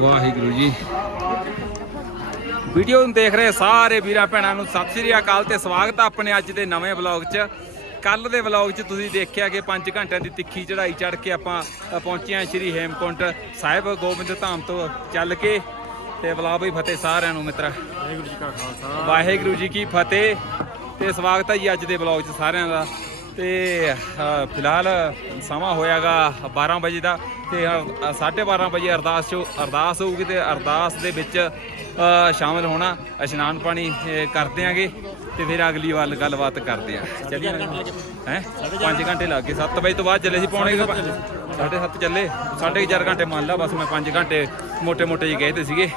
Waheguru ji. Video ਨੂੰ ਦੇਖ ਰਹੇ ਸਾਰੇ ਵੀਰਾਂ ਭੈਣਾਂ ਨੂੰ ਸਤਿ ਸ੍ਰੀ ਅਕਾਲ ਤੇ ਸਵਾਗਤ ਆ ਆਪਣੇ ਅੱਜ ਦੇ ਨਵੇਂ ਵਲੌਗ 'ਚ। ਕੱਲ ਦੇ ਵਲੌਗ 'ਚ ਤੁਸੀਂ ਦੇਖਿਆ ਕਿ 5 ਘੰਟਿਆਂ ਦੀ ਤਿੱਖੀ ਚੜ੍ਹਾਈ ਚੜ੍ਹ ਕੇ ਆਪਾਂ ਪਹੁੰਚੇ ਹਾਂ ਸ਼੍ਰੀ ਹੇਮਕੁੰਟ ਸਾਹਿਬ ਗੋਬਿੰਦ ਧਾਮ ਤੋਂ ਚੱਲ ਕੇ। ਤੇ ਵਲੌਗ ਵੀ ਫਤਿਹ ਸਾਰਿਆਂ ਨੂੰ ਮਿੱਤਰਾ। ਵਾਹਿਗੁਰੂ ਜੀ ਕਾ ਖਾਲਸਾ। ਵਾਹਿਗੁਰੂ ਜੀ ਕੀ ਫਤਿਹ। ਤੇ ਸਵਾਗਤ ਹੈ ਜੀ ਅੱਜ ਦੇ ਵਲੌਗ 'ਚ ਸਾਰਿਆਂ ਦਾ। ਤੇ ਫਿਲਹਾਲ ਸਮਾਂ ਹੋਇਆਗਾ 12 ਵਜੇ ਦਾ ਤੇ 12:30 ਵਜੇ ਅਰਦਾਸ ਚੋ ਅਰਦਾਸ ਹੋਊਗੀ ਤੇ ਅਰਦਾਸ ਦੇ ਵਿੱਚ ਸ਼ਾਮਿਲ ਹੋਣਾ ਇਸ਼ਨਾਨ ਪਾਣੀ ਕਰਦੇ ਆਂਗੇ ਤੇ ਫਿਰ ਅਗਲੀ ਵਾਰ ਗੱਲਬਾਤ ਕਰਦੇ ਆ। ਚਲੀਏ ਹੈ? 5 ਘੰਟੇ ਲੱਗ ਗਏ 7 ਵਜੇ ਤੋਂ ਬਾਅਦ ਚੱਲੇ ਸੀ ਪੌਣੇ 7:30 ਚੱਲੇ 4.5 ਘੰਟੇ ਮੰਨ ਲਾ ਬਸ ਮੈਂ 5 ਘੰਟੇ ਮੋਟੇ ਮੋਟੇ ਜਿਹੇ ਗਏ ਤੇ ਸੀਗੇ।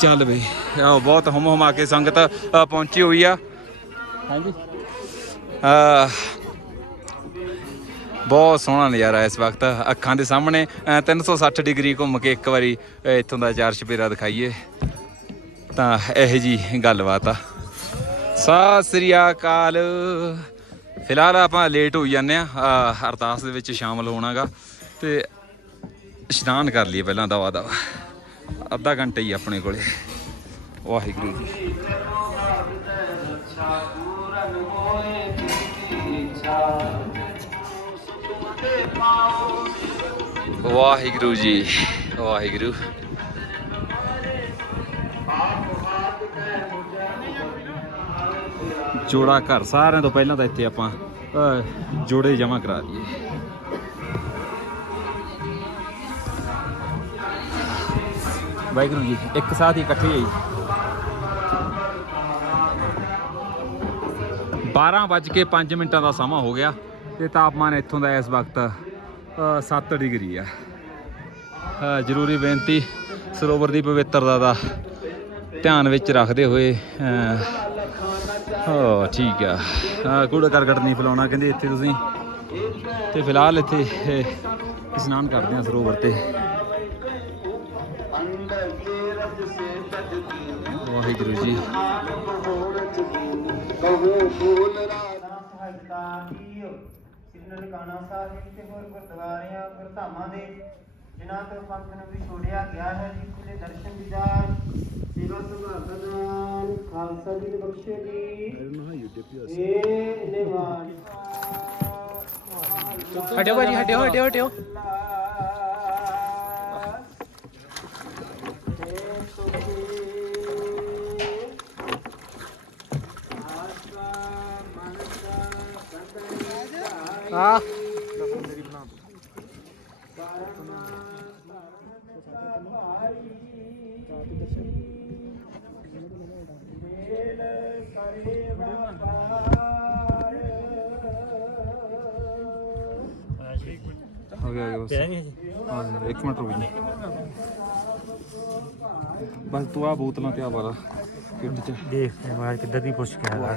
ਚੱਲ ਬਈ ਆ ਬਹੁਤ ਹਮ ਹਮਾ ਕੇ ਸੰਗਤ ਪਹੁੰਚੀ ਹੋਈ ਆ। ਹਾਂਜੀ। ਬਹੁਤ ਸੋਹਣਾ ਨਜ਼ਾਰਾ ਇਸ ਵਕਤ ਅੱਖਾਂ ਦੇ ਸਾਹਮਣੇ। ਅ, 360 ਡਿਗਰੀ ਘੁੰਮ ਕੇ ਇੱਕ ਵਾਰੀ ਇੱਥੋਂ ਦਾ ਚਾਰ ਛਪੇਰਾ ਦਿਖਾਈਏ। ਤਾਂ ਇਹ ਜੀ ਗੱਲਬਾਤ ਆ। ਸਤਿ ਸ੍ਰੀ ਅਕਾਲ। ਫਿਲਹਾਲ ਆਪਾਂ ਲੇਟ ਹੋਈ ਜਾਂਦੇ ਆ ਅਰਦਾਸ ਦੇ ਵਿੱਚ ਸ਼ਾਮਲ ਹੋਣਾਗਾ। ਤੇ ਇਸ਼ਨਾਨ ਕਰ ਲਈਏ ਪਹਿਲਾਂ ਦਵਾ ਦਵਾ। ਅੱਧਾ ਘੰਟਾ ਹੀ ਆਪਣੇ ਕੋਲੇ। ਵਾਹਿਗੁਰੂ ਜੀ। ਵਾਹਿਗੁਰੂ ਜੀ ਵਾਹਿਗੁਰੂ। ਜੋੜਾ ਘਰ ਸਾਰਿਆਂ ਤੋਂ ਪਹਿਲਾਂ ਤਾਂ ਇੱਥੇ ਆਪਾਂ ਅਹ, ਜੋੜੇ ਜਮਾ ਕਰਾ ਲਈਏ। ਵਾਹਿਗੁਰੂ ਜੀ ਇੱਕ ਸਾਥ ਹੀ ਇਕੱਠੇ ਹੀ 12 ਵੱਜ ਕੇ 5 ਮਿੰਟਾਂ ਦਾ ਸਮਾਂ ਹੋ ਗਿਆ ਤੇ ਤਾਪਮਾਨ ਇੱਥੋਂ ਦਾ ਇਸ ਵਕਤ ਅ, 7 ਡਿਗਰੀ ਆ। ਜ਼ਰੂਰੀ ਬੇਨਤੀ ਸਰੋਵਰ ਦੀ ਪਵਿੱਤਰਤਾ ਦਾ ਧਿਆਨ ਵਿੱਚ ਰੱਖਦੇ ਹੋਏ ਅ, ਠੀਕ ਆ। ਅ, ਕੂੜਾ ਕਰਕਟ ਨਹੀਂ ਫੈਲਾਉਣਾ ਕਹਿੰਦੇ ਇੱਥੇ ਤੁਸੀਂ। ਤੇ ਫਿਲਹਾਲ ਇੱਥੇ ਇਸ਼ਨਾਨ ਕਰਦੇ ਆ ਸਰੋਵਰ ਤੇ। ਵਾਹਿਗੁਰੂ ਜੀ। ਸ੍ਰੀ ਨਨਕਾਣਾ ਸਾਹਿਬ ਤੇ ਹੋਰ ਗੁਰਦੁਆਰਿਆਂ ਗੁਰਧਾਮਾਂ ਦੇ ਜਿਨ੍ਹਾਂ ਤੋਂ ਪੰਥ ਨੂੰ ਵੀ ਛੋੜਿਆ ਗਿਆ ਹੈ ਜੀ ਖੁੱਲੇ ਦਰਸ਼ਨ ਦੀਦਾਰ ਸੇਵਾ ਸੁਭਾਗਦਾਨ ਖਾਲਸਾ ਜੀ ਦੇ ਬਖਸ਼ੇ ਜੀ ਇਹ ਨਿਵਾਨ ਹਟਿਓ ਭਾਜੀ ਹਟਿਓ ਹਟਿਓ ਹਟਿਓ। ਆ ਹੋ ਗਿਆ ਹੋ ਗਿਆ ਬਸ ਹਾਂ ਇੱਕ ਮਿੰਟ ਰੁਕ ਜੀ। ਬਸ ਤੂੰ ਆ ਬੋਤਲਾਂ ਤੇ ਆ ਵਾਲਾ ਕਿੱਟ ਚ। ਦੇਖ ਮੈਂ ਕਿੱਧਰ ਦੀ ਪੁੱਛ ਕੇ ਆਇਆ।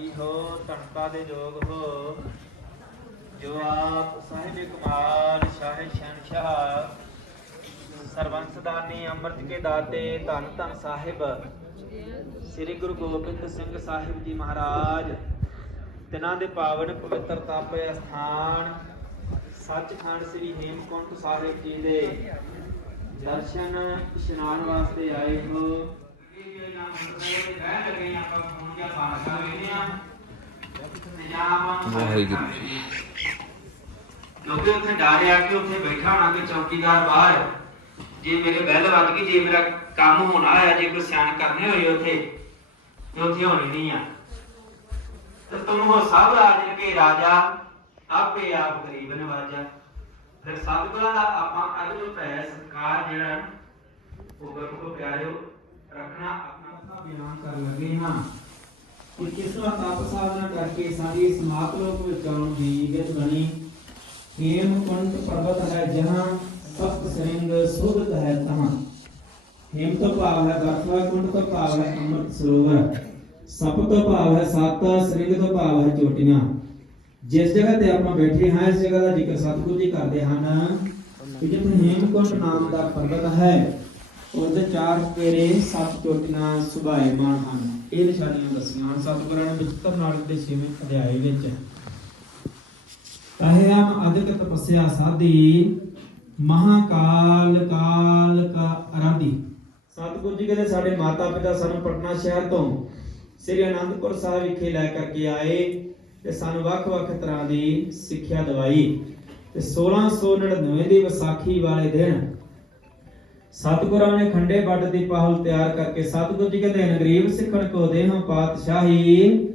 ਵਡਭਾਗੀ ਹੋ? ਤਨਕਾ ਦੇ ਜੋਗ ਹੋ। ਜੋ ਆਪ ਸਾਹਿਬ ਕਮਾਲ ਸ਼ਾਹ ਸ਼ਹਿਨਸ਼ਾਹ ਸਰਬੰਸ ਅੰਮ੍ਰਿਤ ਕੇ ਦਾਤੇ ਧੰਨ ਧੰਨ ਸਾਹਿਬ, ਸ੍ਰੀ ਗੁਰੂ ਗੋਬਿੰਦ ਸਿੰਘ ਸਾਹਿਬ ਜੀ ਮਹਾਰਾਜ, ਤਿਨਾਂ ਦੇ ਪਾਵਨ ਪਵਿੱਤਰ ਤਾਪੇ ਅਸਥਾਨ, ਸੱਚਖੰਡ ਸ੍ਰੀ ਹੇਮਕੁੰਟ ਸਾਹਿਬ ਜੀ ਦੇ ਦਰਸ਼ਨ, ਇਸ਼ਨਾਨ ਵਾਸਤੇ ਆਏ ਹੋ। ਵਾਹਿਗੁਰੂ। ਕਿਉਂਕਿ ਉੱਥੇ ਡਰਿਆ ਕਿ ਉੱਥੇ ਬੈਠਾ ਹੋਣਾ ਕਿ ਚੌਕੀਦਾਰ ਬਾਹਰ। ਜੇ ਮੇਰੇ ਬੈਲ ਵੱਜ ਗਈ ਜੇ ਮੇਰਾ ਕੰਮ ਹੋਣਾ ਹੈ ਜੇ ਕੋਈ ਸਿਆਣ ਕਰਨੇ ਹੋਏ ਉੱਥੇ ਤੇ ਉੱਥੇ ਹੋਣੀ ਨਹੀਂ ਆ। ਤੇ ਤੁਮ ਹੋ ਸਭ ਰਾਜਨ ਕੇ ਰਾਜਾ ਆਪੇ ਆਪ ਗਰੀਬ ਨਵਾਜਾ। ਫਿਰ ਸਤਿਗੁਰਾਂ ਦਾ ਆਪਾਂ ਅਗਲੇ ਪੈ ਸਤਕਾਰ ਜਿਹੜਾ ਉਹ ਗੁਰੂ ਪਿਆਰਿਓ ਰੱਖਣਾ ਆਪਣਾ ਬਿਆਨ ਕਰਨ ਲੱਗੇ ਹਾਂ। ਕਿ ਕਿਸ ਤਰ੍ਹਾਂ ਤਪ ਸਾਧਨਾ ਕਰਕੇ ਸਾਡੀ ਸਮਾਤ ਲੋਕ ਵਿੱਚ ਆਉਣ ਦੀ ਵਿਧ ਬਣੀ? ਹੇਮ ਕੁੰਟ ਪਰਬਤ ਹੈ ਜਹਾਂ ਸਪਤ ਸਰਿੰਗ ਸੋਧਤ ਹੈ ਤਹਾਂ। ਹੇਮ ਤੋਂ ਭਾਵ ਹੈ ਬਰਫਾ ਕੁੰਟ ਤੋਂ ਭਾਵ ਹੈ ਅੰਮ੍ਰਿਤ ਸਰੋਵਰ। ਸੱਪ ਤੋਂ ਭਾਵ ਹੈ ਸੱਤ, ਸ੍ਰਿੰਗ ਤੋਂ ਭਾਵ ਹੈ ਚੋਟੀਆਂ। ਜਿਸ ਜਗ੍ਹਾ ਤੇ ਆਪਾਂ ਬੈਠੇ ਹਾਂ, ਇਸ ਜਗ੍ਹਾ ਦਾ ਜ਼ਿਕਰ ਸਤਿਗੁਰੂ ਜੀ ਕਰਦੇ ਹਨ। ਕਿ ਜਿੱਥੇ ਹੇਮਕੁੰਟ ਨਾਮ ਦਾ ਪਰਬਤ ਹੈ ਉਹਦੇ ਚਾਰ ਤੇਰੇ ਸੱਤ ਚੋਟੀਆਂ ਸੁਭਾਏਮਾਨ ਹਨ। ਇਹ ਨਿਸ਼ਾਨੀਆਂ ਦੱਸੀਆਂ ਹਨ। ਸਤਿਗੁਰਾਂ ਨੇ ਵਿਚਤਰ ਨਾਟਕ ਦੇ 6ਵੇਂ ਅਧਿਆਏ ਵਿੱਚ ਕਹਿਆਮ ਅਧਿਕ ਤਪੱਸਿਆ ਸਾਧੀ, ਮਹਾਕਾਲ ਕਾਲ ਕਾ ਅਰਾਧੀ। ਸਤਿਗੁਰੂ ਜੀ ਕਹਿੰਦੇ, ਸਾਡੇ ਮਾਤਾ ਪਿਤਾ ਸਾਨੂੰ ਪਟਨਾ ਸ਼ਹਿਰ ਤੋਂ ਸ੍ਰੀ ਅਨੰਦਪੁਰ ਸਾਹਿਬ ਵਿਖੇ ਲੈ ਕਰਕੇ ਆਏ ਤੇ ਸਾਨੂੰ ਵੱਖ-ਵੱਖ ਤਰ੍ਹਾਂ ਦੀ ਸਿੱਖਿਆ ਦਿਵਾਈ। ਤੇ 1699 ਦੀ ਵਿਸਾਖੀ ਵਾਲੇ ਦਿਨ ਸਤਿਗੁਰਾਂ ਨੇ ਖੰਡੇ ਬੱਟ ਦੀ ਪਾਹੁਲ ਤਿਆਰ ਕਰਕੇ ਸਤਿਗੁਰੂ ਜੀ ਕਹਿੰਦੇ ਹਨ ਗਰੀਬ ਸਿੱਖਣ ਕੋ ਦੇਹਾਂ ਪਾਤਸ਼ਾਹੀ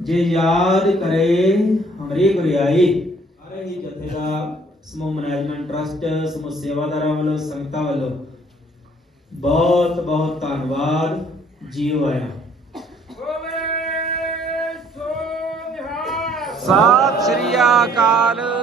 ਜੇ ਯਾਦ ਕਰੇ ਹਮਰੀ ਗੁਰਿਆਈ। ਸਾਰੇ ਹੀ ਜਥੇ ਦਾ ਸਮੂਹ ਮੈਨੇਜਮੈਂਟ ਟਰਸਟ ਸਮੂਹ ਸੇਵਾਦਾਰਾਂ ਵੱਲੋਂ ਸੰਗਤਾਂ ਵੱਲੋਂ ਬਹੁਤ ਬਹੁਤ ਧੰਨਵਾਦ ਜੀਓ ਆਇਆ। ਸਤਿ ਸ੍ਰੀ ਅਕਾਲ।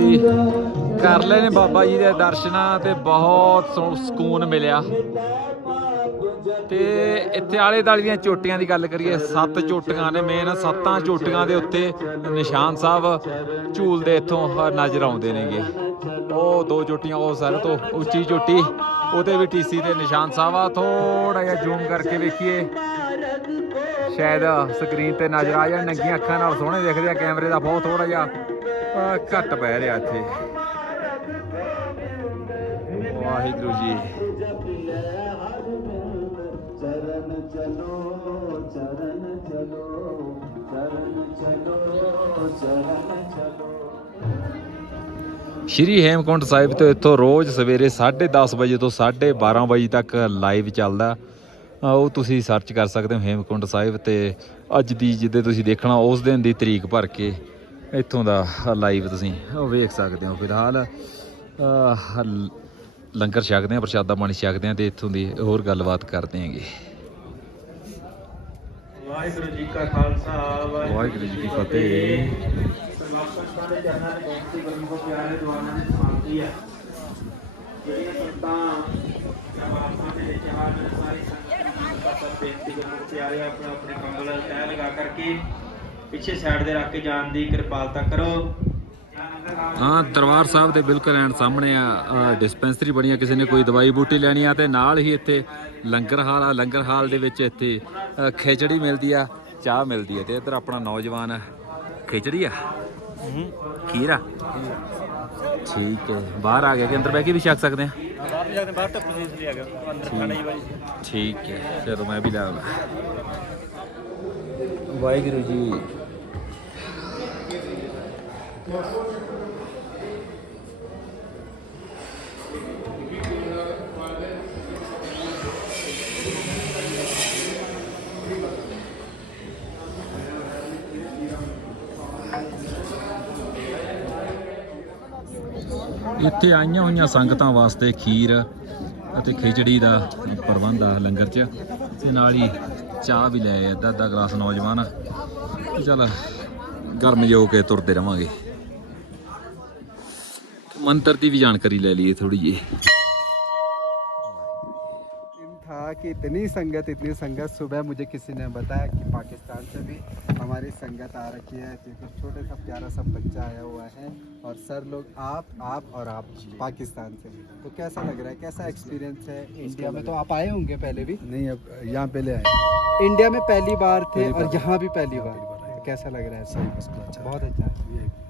ਜੀ ਕਰ ਲਏ ਨੇ ਬਾਬਾ ਜੀ ਦੇ ਦਰਸ਼ਨਾਂ ਤੇ ਬਹੁਤ ਸੋ- ਸਕੂਨ ਮਿਲਿਆ। ਤੇ ਇੱਥੇ ਆਲੇ ਦਾਲੇ ਦੀਆਂ ਚੋਟੀਆਂ ਦੀ ਗੱਲ ਕਰੀਏ, ਸੱਤ ਚੋਟੀਆਂ ਨੇ ਮੇਨ ਸੱਤਾਂ ਚੋਟੀਆਂ ਦੇ ਉੱਤੇ ਨਿਸ਼ਾਨ ਸਾਹਿਬ ਝੂਲਦੇ ਇੱਥੋਂ ਨਜ਼ਰ ਆਉਂਦੇ ਨੇਗੇ। ਉਹ ਦੋ ਚੋਟੀਆਂ, ਉਹ ਸਾਰੇ ਤੋਂ ਉੱਚੀ ਚੋਟੀ, ਉਹਦੇ ਵੀ ਟੀਸੀ ਤੇ ਨਿਸ਼ਾਨ ਸਾਹਿਬ ਆ। ਥੋੜਾ ਜਿਹਾ ਜ਼ੂਮ ਕਰਕੇ ਵੇਖੀਏ। ਸ਼ਾਇਦ ਸਕਰੀਨ ਤੇ ਨਜ਼ਰ ਆ ਜਾਣ, ਨੰਗੀਆਂ ਅੱਖਾਂ ਨਾਲ ਸੋਹਣੇ ਦਿਖਦੇ ਆ, ਕੈਮਰੇ ਦਾ ਬਹੁਤ ਥੋੜਾ ਜਿਹਾ ਅਹ, ਘੱਟ ਪੈ ਰਿਹਾ ਇੱਥੇ। ਵਾਹਿਗੁਰੂ ਜੀ। ਚਰਨ ਚਲੋ ਚਰਨ ਚਲੋ ਚਰਨ ਚਲੋ ਚਰਨ ਚਲੋ। ਸ਼੍ਰੀ ਹੇਮਕੁੰਟ ਸਾਹਿਬ ਤੋਂ ਇੱਥੋਂ ਰੋਜ਼ ਸਵੇਰੇ 10:30 ਵਜੇ ਤੋਂ 12:30 ਵਜੇ ਤੱਕ ਲਾਈਵ ਚੱਲਦਾ। ਉਹ ਤੁਸੀਂ ਸਰਚ ਕਰ ਸਕਦੇ ਹੋ ਹੇਮਕੁੰਟ ਸਾਹਿਬ ਤੇ ਅੱਜ ਦੀ ਜਿੱਦੇ ਤੁਸੀਂ ਦੇਖਣਾ ਉਸ ਦਿਨ ਦੀ ਤਰੀਕ ਭਰ ਕੇ। ਇੱਥੋਂ ਦਾ ਲਾਈਵ ਤੁਸੀਂ ਉਹ ਵੇਖ ਸਕਦੇ ਹੋ ਫਿਲਹਾਲ। ਲੰਗਰ ਛਕਦੇ ਆ ਪ੍ਰਸ਼ਾਦਾ ਪਾਣੀ ਛਕਦੇ ਆ ਤੇ ਇੱਥੋਂ ਦੀ ਹੋਰ ਗੱਲਬਾਤ ਕਰਦੇ ਆਂਗੇ ਵਾਹਿਗੁਰੂ ਜੀ ਕਾ ਖਾਲਸਾ ਵਾਹਿਗੁਰੂ ਜੀ ਕੀ ਫਤਿਹ। ਸਮਾਪਤ ਸਾਰੇ ਚਰਨਾਂ ਦੇ ਬੇਨਤੀ ਗੁਰਮੁਖ ਪਿਆਰੇ ਦੁਆਵਾਂ ਦੀ ਸਮਾਪਤੀ ਹੈ। ਜਿਹੜੀਆਂ ਸੰਤਾਂ ਪਰਮਾਤਮਾ ਦੇ ਵਿੱਚ ਹਨ ਸਾਰੀ ਸੰਗਤਾਂ ਦਾ ਬੇਨਤੀ ਪਿਆਰੇ ਆਪਣਾ ਆਪਣੇ ਕੰਬਲ ਤਹਿ ਲਗਾ ਕਰਕੇ ਪਿੱਛੇ ਸਾਈਡ ਦੇ ਰੱਖ ਕੇ ਜਾਣ ਦੀ ਕਿਰਪਾਲਤਾ ਕਰੋ। ਹਾਂ ਦਰਬਾਰ ਸਾਹਿਬ ਦੇ ਬਿਲਕੁਲ ਐਂਡ ਸਾਹਮਣੇ ਆ ਡਿਸਪੈਂਸਰੀ ਬਣੀ ਆ ਕਿਸੇ ਨੇ ਕੋਈ ਦਵਾਈ ਬੂਟੀ ਲੈਣੀ ਆ ਤੇ ਨਾਲ ਹੀ ਇੱਥੇ ਲੰਗਰ ਹਾਲ ਆ ਲੰਗਰ ਹਾਲ ਦੇ ਵਿੱਚ ਇੱਥੇ ਖਿਚੜੀ ਮਿਲਦੀ ਆ ਚਾਹ ਮਿਲਦੀ ਆ ਤੇ ਇੱਧਰ ਆਪਣਾ ਨੌਜਵਾਨ ਖਿਚੜੀ ਆ। ਖੀਰਾ ਠੀਕ ਹੈ ਬਾਹਰ ਆ ਗਿਆ ਕਿ ਅੰਦਰ ਬਹਿ ਕੇ ਵੀ ਛਕ ਸਕਦੇ ਆ? ਬਾਹਰ ਜਾਂਦੇ ਬਾਹਰ ਤਾਂ ਪਸੀਸ ਲਿਆ ਗਿਆ ਅੰਦਰ ਖਾਣਾ ਹੀ ਬਾਈ। ਠੀਕ ਹੈ ਚਲੋ ਮੈਂ ਵੀ ਲਾ ਵਾਹਿਗੁਰੂ ਜੀ। ਇੱਥੇ ਆਈਆਂ ਹੋਈਆਂ ਸੰਗਤਾਂ ਵਾਸਤੇ ਖੀਰ ਅਤੇ ਖਿਚੜੀ ਦਾ ਪ੍ਰਬੰਧ ਆ ਲੰਗਰ 'ਚ। ਤੇ ਨਾਲ ਹੀ ਚਾਹ ਵੀ ਲੈ ਅੱਧਾ ਅੱਧਾ ਗਲਾਸ ਨੌਜਵਾਨ। ਤੇ ਚੱਲ ਗਰਮ ਜੋ ਕੇ ਤੁਰਦੇ ਰਵਾਂਗੇ। मंत्र की भी जानकारी ले लीए थोड़ी जी। कि इतनी संगत इतनी संगत। सुबह मुझे किसी ने बताया कि पाकिस्तान से भी हमारी संगत आ रखी है क्योंकि छोटे सा प्यारा सा बच्चा आया हुआ है और सर लोग आप आप और आप पाकिस्तान से। तो कैसा लग रहा है? कैसा एक्सपीरियंस है इंडिया में? तो आप आए होंगे पहले भी? नहीं अब यहाँ पहले आए। इंडिया में पहली बार थे और यहाँ भी पहली बार। कैसा लग रहा है? सर बहुत अच्छा।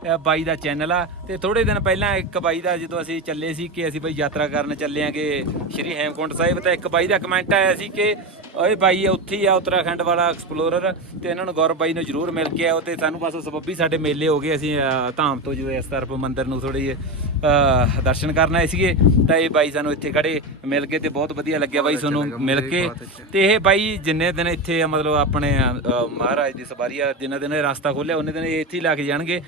ਬਾਈ ਦਾ ਚੈਨਲ ਆ ਤੇ ਥੋੜੇ ਦਿਨ ਪਹਿਲਾਂ ਇੱਕ ਬਾਈ ਦਾ ਜਦੋਂ ਅਸੀਂ ਚੱਲੇ ਸੀ ਕਿ ਅਸੀਂ ਬਾਈ ਯਾਤਰਾ ਕਰਨ ਚੱਲੇ ਆਂਗੇ ਸ਼੍ਰੀ ਹੇਮਕੁੰਟ ਸਾਹਿਬ ਤਾਂ ਇੱਕ ਬਾਈ ਦਾ ਕਮੈਂਟ ਆਇਆ ਸੀ ਕਿ ਓਏ ਬਾਈ ਉੱਥੇ ਆ ਉੱਤਰਾਖੰਡ ਵਾਲਾ ਐਕਸਪਲੋਰਰ ਤੇ ਇਹਨਾਂ ਨੂੰ ਗੌਰਵ ਬਾਈ ਨੂੰ ਜਰੂਰ ਮਿਲ ਕੇ ਆਓ ਤੇ ਸਾਨੂੰ ਬਸ ਸਬੱਬੀ ਸਾਡੇ ਮੇਲੇ ਹੋ ਗਏ ਅਸੀਂ ਧਾਮ ਤੋਂ ਜਦੋਂ ਇਸ ਤਰਫ ਮੰਦਿਰ ਨੂੰ ਥੋੜੀ ਦਰਸ਼ਨ ਕਰਨ ਆਏ ਸੀਗੇ ਤਾਂ ਇਹ ਬਾਈ ਸਾਨੂੰ ਇੱਥੇ ਖੜੇ ਮਿਲ ਕੇ ਤੇ ਬਹੁਤ ਵਧੀਆ ਲੱਗਿਆ ਬਾਈ ਤੁਹਾਨੂੰ ਮਿਲ ਕੇ ਤੇ ਇਹ ਬਾਈ ਜਿੰਨੇ ਦਿਨ ਇੱਥੇ ਆ, ਮਤਲਬ ਆਪਣੇ ਮਹਾਰਾਜ ਦੀ ਸਵਾਰੀ ਆ ਜਿੰਨੇ ਦਿਨ ਇਹ ਰਸਤਾ ਖੋਲਿਆ ਉਹਨੇ ਦਿਨ ਇਹ ਇੱਥੇ ਹੀ ਲਾ ਕੇ ਜਾਣਗੇ।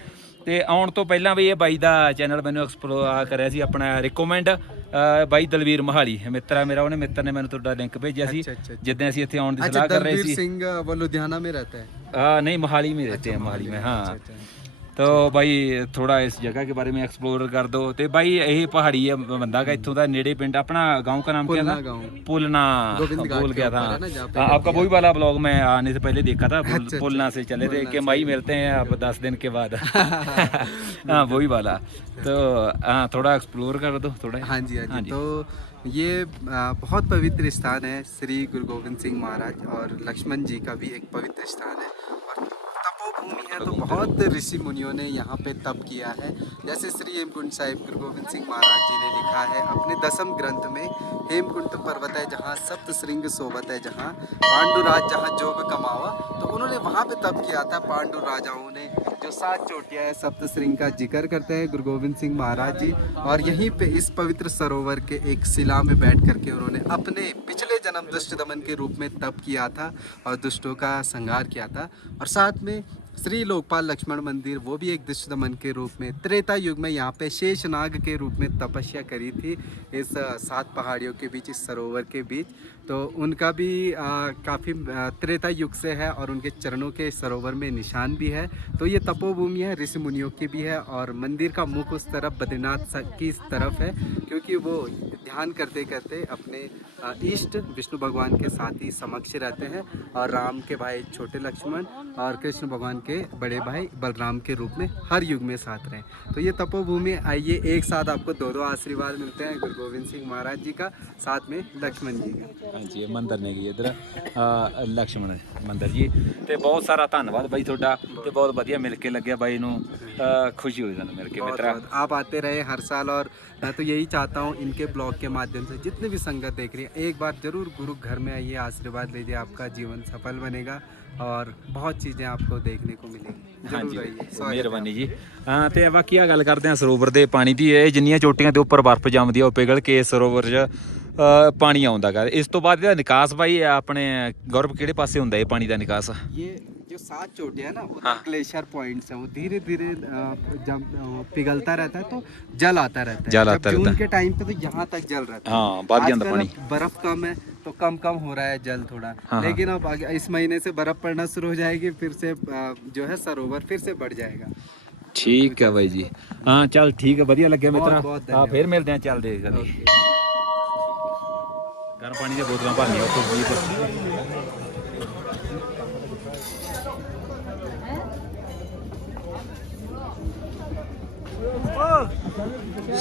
ਤੇ ਆਉਣ ਤੋਂ ਪਹਿਲਾਂ ਵੀ ਇਹ ਬਾਈ ਦਾ ਚੈਨਲ ਮੈਨੂੰ ਐਕਸਪਲੋਰ ਕਰਿਆ ਸੀ ਆਪਣਾ ਰეკਮੈਂਡ ਬਾਈ ਦਲਵੀਰ ਮਹਾਲੀ। ਮਿੱਤਰਾ ਮੇਰਾ ਉਹਨੇ ਮਿੱਤਰ ਨੇ ਮੈਨੂੰ ਤੁਹਾਡਾ ਲਿੰਕ ਭੇਜਿਆ ਸੀ। ਜਿੱਦਾਂ ਅਸੀਂ ਇੱਥੇ ਆਉਣ ਦੀ ਸਲਾਹ ਕਰ ਰਹੇ ਸੀ। ਸਿੰਘ ਲੁਧਿਆਣਾ ਮੇ ਰਹਤਾ ਹੈ। ਨਹੀਂ ਮਹਾਲੀ ਮੇ ਰਹਤੇ ਹੈ ਮਹਾਲੀ ਮੈਂ ਹਾਂ। हाँ तो भाई थोड़ा इस जगह के बारे में एक्सप्लोर कर दो। तो भाई यही पहाड़ी है बंदा का इथों का नेड़े पिंड अपना गाँव का नाम क्या था? पुलना के गया था। है हाँ, आपका वही वाला ब्लॉग मैं आने से पहले देखा था अच्छा, पुलना से चले थे कि भाई मिलते हैं अब दस दिन के बाद। हाँ वही वाला। तो हाँ थोड़ा एक्सप्लोर कर दो थोड़ा। हाँ जी हाँ जी। तो ये बहुत पवित्र स्थान है श्री गुरु गोविंद सिंह महाराज और लक्ष्मण जी का भी एक पवित्र स्थान है। और तपोभूमि है तो बहुत ऋषि मुनियों ने यहाँ पे तप किया है। जैसे श्री हेमकुंड साहिब गुरु गोविंद सिंह महाराज जी ने लिखा है अपने दसम ग्रंथ में हेमकुंड पर्वत है जहाँ सप्त श्रृंग सोबत है जहाँ पांडुराज जहाँ जोग कमावा तो उन्होंने वहाँ पे तप किया था पांडु राजाओं ने जो सात चोटियाँ है सप्त श्रृंग का ज़िक्र करते हैं गुरु गोविंद सिंह महाराज जी। और यहीं पे इस पवित्र सरोवर के एक शिला में बैठ करके उन्होंने अपने पिछले जन्म दुष्ट दमन के रूप में तप किया था और दुष्टों का संहार किया था। और साथ में श्री लोकपाल लक्ष्मण मंदिर वो भी एक दुष्ट दमन के रूप में त्रेता युग में यहाँ पे शेषनाग के रूप में तपस्या करी थी इस अ, सात पहाड़ियों के बीच इस सरोवर के बीच तो उनका भी काफ़ी त्रेता युग से है और उनके चरणों के सरोवर में निशान भी है। तो ये तपोभूमि है, ऋषि मुनियों की भी है और मंदिर का मुख उस तरफ़ बद्रीनाथ की तरफ़ है, क्योंकि वो ध्यान करते करते अपने इष्ट विष्णु भगवान के साथ ही समक्ष रहते हैं और राम के भाई छोटे लक्ष्मण और कृष्ण भगवान के बड़े भाई बलराम के रूप में हर युग में साथ रहे। तो ये तपोभूमि, आइए एक साथ आपको दो दो आशीर्वाद मिलते हैं गुरु गोविंद सिंह महाराज जी का, साथ में लक्ष्मण जी का। ਹਾਂਜੀ ਇਹ ਮੰਦਰ ਨੇ ਜੀ ਇਧਰ। ਲਕਸ਼ਮਣ ਮੰਦਰ ਜੀ। ਤੇ ਬਹੁਤ ਸਾਰਾ ਧੰਨਵਾਦ ਬਾਈ ਤੁਹਾਡਾ ਤੇ ਬਹੁਤ ਵਧੀਆ ਮਿਲ ਕੇ ਲੱਗਿਆ ਬਾਈ ਨੂੰ। ਖੁਸ਼ੀ ਹੋਈ ਸਾਨੂੰ ਮਿਲ ਕੇ ਮਿੱਤਰਾ। आप आते रहे हर साल और मैं तो यही चाहता हूँ इनके ब्लॉग के माध्यम से जितने भी संगत देख रही है एक बार जरूर गुरु घर में आइए आशीर्वाद लीजिए आपका जीवन सफल बनेगा ਔਰ ਬਹੁਤ ਚੀਜ਼ਾਂ ਆਪਕੋ ਦੇਖਣੇ ਕੋ ਮਿਲੇਗੀ। ਹਾਂਜੀ ਮਿਹਰਬਾਨੀ ਜੀ। ਹਾਂ ਤੇ ਬਾਕੀ ਆ ਗੱਲ ਕਰਦੇ ਆ ਸਰੋਵਰ ਦੇ ਪਾਣੀ ਦੀ। ਇਹ ਜਿੰਨੀਆਂ ਚੋਟੀਆਂ ਦੇ ਉੱਪਰ ਬਰਫ਼ ਜੰਮਦੀ ਆ ਉਹ ਪਿਘਲ ਕੇ ਸਰੋਵਰ 'ਚ ਪਾਣੀ ਆਉਂਦਾ ਗਾ ਇਸ ਤੋਂ ਬਾਅਦ ਇਹਦਾ ਨਿਕਾਸ ਬਾਈ ਆਪਣੇ ਗੌਰਵ ਕਿਹੜੇ ਪਾਸੇ ਹੁੰਦਾ ਇਹ ਪਾਣੀ ਦਾ ਨਿਕਾਸ ये जो सात चोटियां है ना उधर हाँ। ग्लेशियर पॉइंट्स हैं वो धीरे धीरे जब अ, पिघलता रहता है तो जल आता रहता है जल जब आता जून रहता है। के टाइम पे तो यहाँ तक जल रहता है हाँ, बढ़ जाता आजकल पानी। अब बर्फ कम है तो कम कम हो रहा है जल थोड़ा हाँ, हाँ। लेकिन अब आगे- इस महीने से बर्फ पड़ना शुरू हो जाएगी फिर से अ, जो है सरोवर फिर से बढ़ जाएगा ਠੀਕ ਹੈ ਬਾਈ ਜੀ ਹਾਂ ਚੱਲ ਠੀਕ ਹੈ ਵਧੀਆ ਲੱਗਿਆ ਬਹੁਤ- ਮਿੱਤਰਾ ਬਹੁਤ ਹਾਂ ਫੇਰ ਮਿਲਦੇ ਆ ਚੱਲਦੇ ਕਦੇ ਗਰਮ ਪਾਣੀ ਦੀਆਂ ਬੋਤਲਾਂ ਭਰਨੀਆਂ ਉੱਥੇ ਜੀ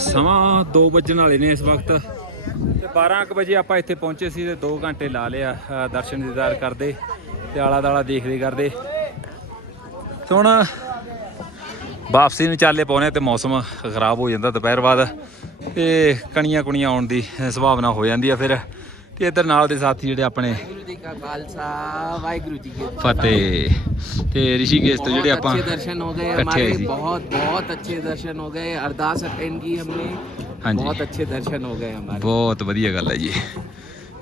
ਸਮਾਂ 2 ਵਜਣ ਵਾਲੇ ਨੇ ਇਸ ਵਕਤ। ਤੇ 12 ਕੁ ਵਜੇ ਆਪਾਂ ਇੱਥੇ ਪਹੁੰਚੇ ਸੀ ਤੇ 2 ਘੰਟੇ ਲਾ ਲਿਆ ਦਰਸ਼ਨ ਦੀਦਾਰ ਕਰਦੇ ਤੇ ਆਲਾ ਦਾਲਾ ਦੇਖਦੇ ਕਰਦੇ। ਹੁਣ ਵਾਪਸੀ ਨੂੰ ਚਾਲੇ ਪਾਉਣੇ ਤੇ ਮੌਸਮ ਖਰਾਬ ਹੋ ਜਾਂਦਾ ਦੁਪਹਿਰ ਬਾਅਦ ਤੇ ਕਣੀਆਂ ਕੁਣੀਆਂ ਆਉਣ ਦੀ ਸੰਭਾਵਨਾ ਹੋ ਜਾਂਦੀ ਆ ਫਿਰ। ਤੇ ਇਧਰ ਨਾਲ ਦੇ ਸਾਥੀ ਜਿਹੜੇ ਆਪਣੇ ਵਾਹਿਗੁਰੂ ਜੀ ਕਾ ਖਾਲਸਾ ਫਤਿਹ। ਤੇ ਰਿਸ਼ੀਕੇਸ਼ ਤੋਂ ਜਿਹੜੇ ਆਪਾਂ ਦਰਸ਼ਨ ਹੋ ਗਏ ਬਹੁਤ ਬਹੁਤ ਅੱਛੇ ਦਰਸ਼ਨ ਹੋ ਗਏ। ਅਰਦਾਸ ਅਟੈਂਡ ਕੀ ਹਮਨੇ? ਹਾਂਜੀ। ਬਹੁਤ ਅੱਛੇ ਦਰਸ਼ਨ ਹੋ ਗਏ ਹਮਾਰੇ। ਬਹੁਤ ਵਧੀਆ ਗੱਲ ਹੈ ਜੀ।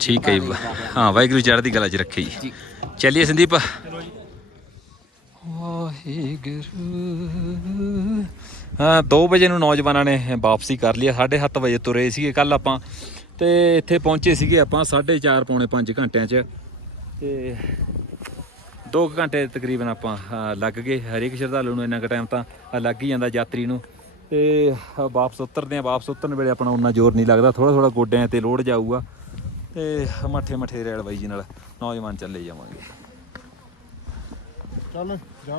ਠੀਕ ਹੈ ਹਾਂ ਵਾਹਿਗੁਰੂ ਚੜ੍ਹਦੀ ਕਲਾ 'ਚ ਰੱਖੀ ਜੀ। ਚੱਲਿਏ ਸੰਦੀਪ। ਵਾਹਿਗੁਰੂ। ਹਾਂ 2 ਵਜੇ ਨੂੰ ਨੌਜਵਾਨਾਂ ਨੇ ਵਾਪਸੀ ਕਰ ਲਈ 7:30 ਵਜੇ ਤੁਰੇ ਸੀਗੇ। ਕੱਲ ਆਪਾਂ ਤੇ ਇੱਥੇ ਪਹੁੰਚੇ ਸੀਗੇ ਆਪਾਂ 4:30 ਪੌਣੇ 5 ਘੰਟਿਆਂ 'ਚ। ਤੇ 2 ਘੰਟੇ ਤਕਰੀਬਨ ਆਪਾਂ ਲੱਗ ਗਏ। ਹਰੇਕ ਸ਼ਰਧਾਲੂ ਨੂੰ ਇੰਨਾ ਕੁ ਟਾਈਮ ਤਾਂ ਲੱਗ ਹੀ ਜਾਂਦਾ ਯਾਤਰੀ ਨੂੰ। ਤੇ ਵਾਪਸ ਉਤਰਦੇ ਆ ਵਾਪਸ ਉਤਰਨ ਵੇਲੇ ਆਪਣਾ ਉਹਨਾਂ ਜ਼ੋਰ ਨਹੀਂ ਲੱਗਦਾ। ਥੋੜਾ ਥੋੜਾ ਗੋਡਿਆਂ ਤੇ ਲੋੜ ਜਾਊਗਾ। ਤੇ ਮੱਠੇ ਮੱਠੇ ਰੈਲ ਬਾਈ ਜੀ ਨਾਲ ਨੌਜਵਾਨ ਚੱਲੇ ਜਾਵਾਂਗੇ। ਚੱਲ, ਜਾ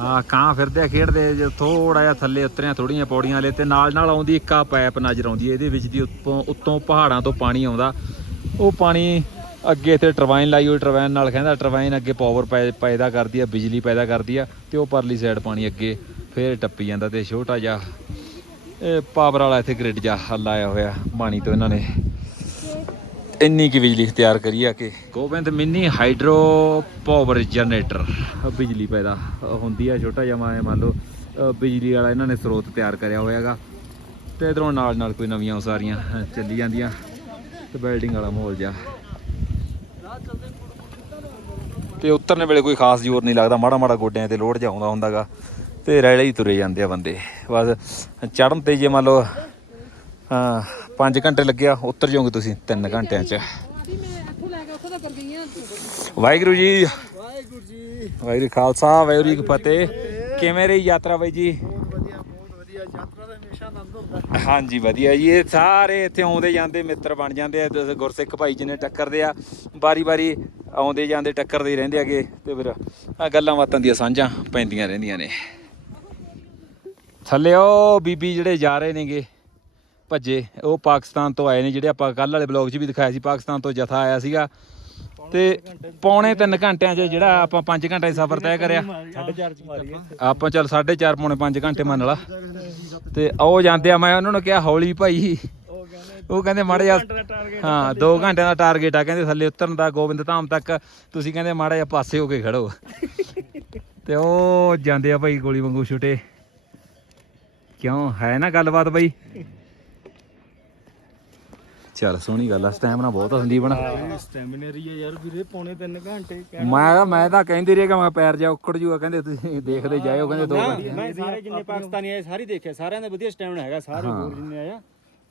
ਹਾਂ, ਕਾਂ ਫਿਰਦੇ ਆ, ਖੇਡਦੇ ਜੇ ਥੋੜਾ ਜਿਹਾ ਥੱਲੇ ਉਤਰਿਆ ਥੋੜੀਆਂ ਪੌੜੀਆਂ ਲੈ ਤੇ ਨਾਲ ਨਾਲ ਆਉਂਦੀ ਇੱਕ ਆ ਪਾਈਪ ਨਜ਼ਰ ਆਉਂਦੀ ਹੈ, ਇਹਦੇ ਵਿੱਚ ਦੀ ਉੱਤੋਂ ਉੱਤੋਂ ਪਹਾੜਾਂ ਤੋਂ ਪਾਣੀ ਆਉਂਦਾ। ਉਹ ਪਾਣੀ ਅੱਗੇ ਤੇ ਟਰਬਾਈਨ ਲਾਈ ਹੋਈ, ਟਰਬਾਈਨ ਨਾਲ ਕਹਿੰਦਾ ਟਰਬਾਈਨ ਅੱਗੇ ਪਾਵਰ ਪੈਦਾ ਕਰਦੀ ਆ, ਬਿਜਲੀ ਪੈਦਾ ਕਰਦੀ ਆ ਤੇ ਉਹ ਪਰਲੀ ਸਾਈਡ ਪਾਣੀ ਅੱਗੇ ਫੇਰ ਟੱਪੀ ਜਾਂਦਾ ਤੇ ਛੋਟਾ ਜਿਹਾ, ਇਹ ਪਾਵਰ ਵਾਲਾ ਇੱਥੇ ਗ੍ਰਿਡ ਜਿਹਾ ਲਾਇਆ ਹੋਇਆ, ਪਾਣੀ ਤੋਂ ਇਹਨਾਂ ਨੇ। ਇੰਨੀ ਕੀ ਬਿਜਲੀ ਤਿਆਰ ਕਰੀ ਆ ਕਿ? Gobind mini hydro power generator. ਬਿਜਲੀ ਪੈਦਾ ਹੁੰਦੀ ਆ ਛੋਟਾ ਜਿਹਾ ਮੰਨ ਲਓ ਬਿਜਲੀ ਵਾਲਾ ਇਹਨਾਂ ਨੇ ਸਰੋਤ ਤਿਆਰ ਕਰਿਆ ਹੋਇਆਗਾ ਤੇ ਇਧਰੋਂ ਨਾਲ ਨਾਲ ਕੋਈ ਨਵੀਆਂ ਉਸਾਰੀਆਂ ਚੱਲੀ ਜਾਂਦੀਆਂ। ਤੇ ਬਿਲਡਿੰਗ ਵਾਲਾ ਮਾਹੌਲ ਜਿਹਾ। ਤੇ ਉਤਰਨੇ ਵੇਲੇ ਕੋਈ ਖਾਸ ਜ਼ੋਰ ਨਹੀਂ ਲੱਗਦਾ ਮਾੜਾ ਮਾੜਾ ਗੋਡਿਆਂ ਤੇ ਲੋਡ ਜਾ ਆਉਂਦਾ ਹੁੰਦਾਗਾ। ਤੇ ਰੈਲੇ ਹੀ ਤੁਰੇ ਜਾਂਦੇ ਆ ਬੰਦੇ। ਬਸ ਚੜਨ ਤੇ ਜੇ ਮੰਨ ਲਓ ਹਾਂ 5 ਘੰਟੇ ਲੱਗਿਆ ਉੱਤਰ ਜਾਓਗੇ ਤੁਸੀਂ 3 ਘੰਟਿਆਂ 'ਚ। ਵਾਹਿਗੁਰੂ ਜੀ। ਵਾਹਿਗੁਰੂ ਜੀ। ਵਾਹਿਗੁਰੂ ਖਾਲਸਾ ਵਾਹਿਗੁਰੂ ਜੀ ਫਤਿਹ। ਕਿਵੇਂ ਰਹੀ ਯਾਤਰਾ ਬਾਈ ਜੀ? ਹਾਂਜੀ ਵਧੀਆ ਜੀ। ਇਹ ਸਾਰੇ ਇੱਥੇ ਆਉਂਦੇ ਜਾਂਦੇ ਮਿੱਤਰ ਬਣ ਜਾਂਦੇ ਆ। ਗੁਰਸਿੱਖ ਭਾਈ ਜੀ ਨੇ ਟੱਕਰਦੇ ਆ। ਬਾਰੀ-ਬਾਰੀ ਆਉਂਦੇ ਜਾਂਦੇ ਟੱਕਰ ਦੇ ਰਹਿੰਦੇ ਆਗੇ ਤੇ ਫਿਰ ਆ ਗੱਲਾਂ ਬਾਤਾਂ ਦੀਆਂ ਸਾਂਝਾਂ ਪੈਂਦੀਆਂ ਰਹਿੰਦੀਆਂ ਨੇ। ਥੱਲੇ ਉਹ ਬੀਬੀ ਜਿਹੜੇ ਜਾ ਰਹੇ ਨੇਗੇ। ਭੱਜੇ। ਉਹ ਪਾਕਿਸਤਾਨ ਤੋਂ ਆਏ ਨੇ ਜਿਹੜੇ ਆਪਾਂ ਕੱਲ ਵਾਲੇ ਬਲੌਗ 'ਚ ਵੀ ਦਿਖਾਇਆ ਸੀ, ਪਾਕਿਸਤਾਨ ਤੋਂ ਜਥਾ ਆਇਆ ਸੀਗਾ। ਤੇ ਪੌਣੇ 3 ਘੰਟਿਆਂ 'ਚ ਜਿਹੜਾ ਆਪਾਂ 5 ਘੰਟੇ ਸਫ਼ਰ ਤੈਅ ਕਰਿਆ। ਆਪਾਂ ਚੱਲ 4.5 ਪੌਣੇ 5 ਘੰਟੇ ਮੰਨ ਲਾ। ਤੇ ਉਹ ਜਾਂਦੇ ਆ, ਮੈਂ ਉਹਨਾਂ ਨੂੰ ਕਿਹਾ, ਹੌਲੀ ਭਾਈ। ਉਹ ਕਹਿੰਦੇ, ਮਾੜਾ ਜਿਹਾ ਹਾਂ 2 ਘੰਟਿਆਂ ਦਾ ਟਾਰਗੇਟ ਆ। ਕਹਿੰਦੇ, ਥੱਲੇ ਉਤਰਨ ਦਾ, ਗੋਬਿੰਦ ਧਾਮ ਤੱਕ। ਤੁਸੀਂ ਕਹਿੰਦੇ, ਮਾੜਾ ਜਿਹਾ ਪਾਸੇ ਹੋ ਕੇ ਖੜੋ। ਤੇ ਉਹ ਜਾਂਦੇ ਆ ਭਾਈ ਗੋਲੀ ਵਾਂਗੂ ਛੁੱਟੇ। ਕਿਉਂ? ਹੈ ਨਾ ਗੱਲਬਾਤ ਬਾਈ। ਚੱਲ ਸੋਹਣੀ ਗੱਲ ਆ ਸਟੈਮਨਾ ਬਹੁਤ ਆ ਸੰਦੀਪ ਨਾਲ ਸਟੈਮਿਨਰੀ ਹੈ ਯਾਰ ਵੀਰੇ ਪੌਣੇ 3 ਘੰਟੇ ਮੈਂ ਮੈਂ ਤਾਂ ਕਹਿੰਦੀ ਰਹੀ ਕਿ ਮੈਂ ਪੈਰ ਜਾ ਉਖੜ ਜੂਗਾ ਕਹਿੰਦੇ ਤੁਸੀਂ ਦੇਖਦੇ ਜਾਇਓ ਕਹਿੰਦੇ 2 ਘੰਟੇ। ਮੈਂ ਸਾਰੇ ਜਿੰਨੇ ਪਾਕਿਸਤਾਨੀ ਆਏ ਸਾਰੇ ਦੇਖੇ ਸਾਰਿਆਂ ਦਾ ਵਧੀਆ ਸਟੈਮਿਨਾ ਹੈਗਾ ਸਾਰੇ ਹੋਰ ਜਿੰਨੇ ਆਇਆ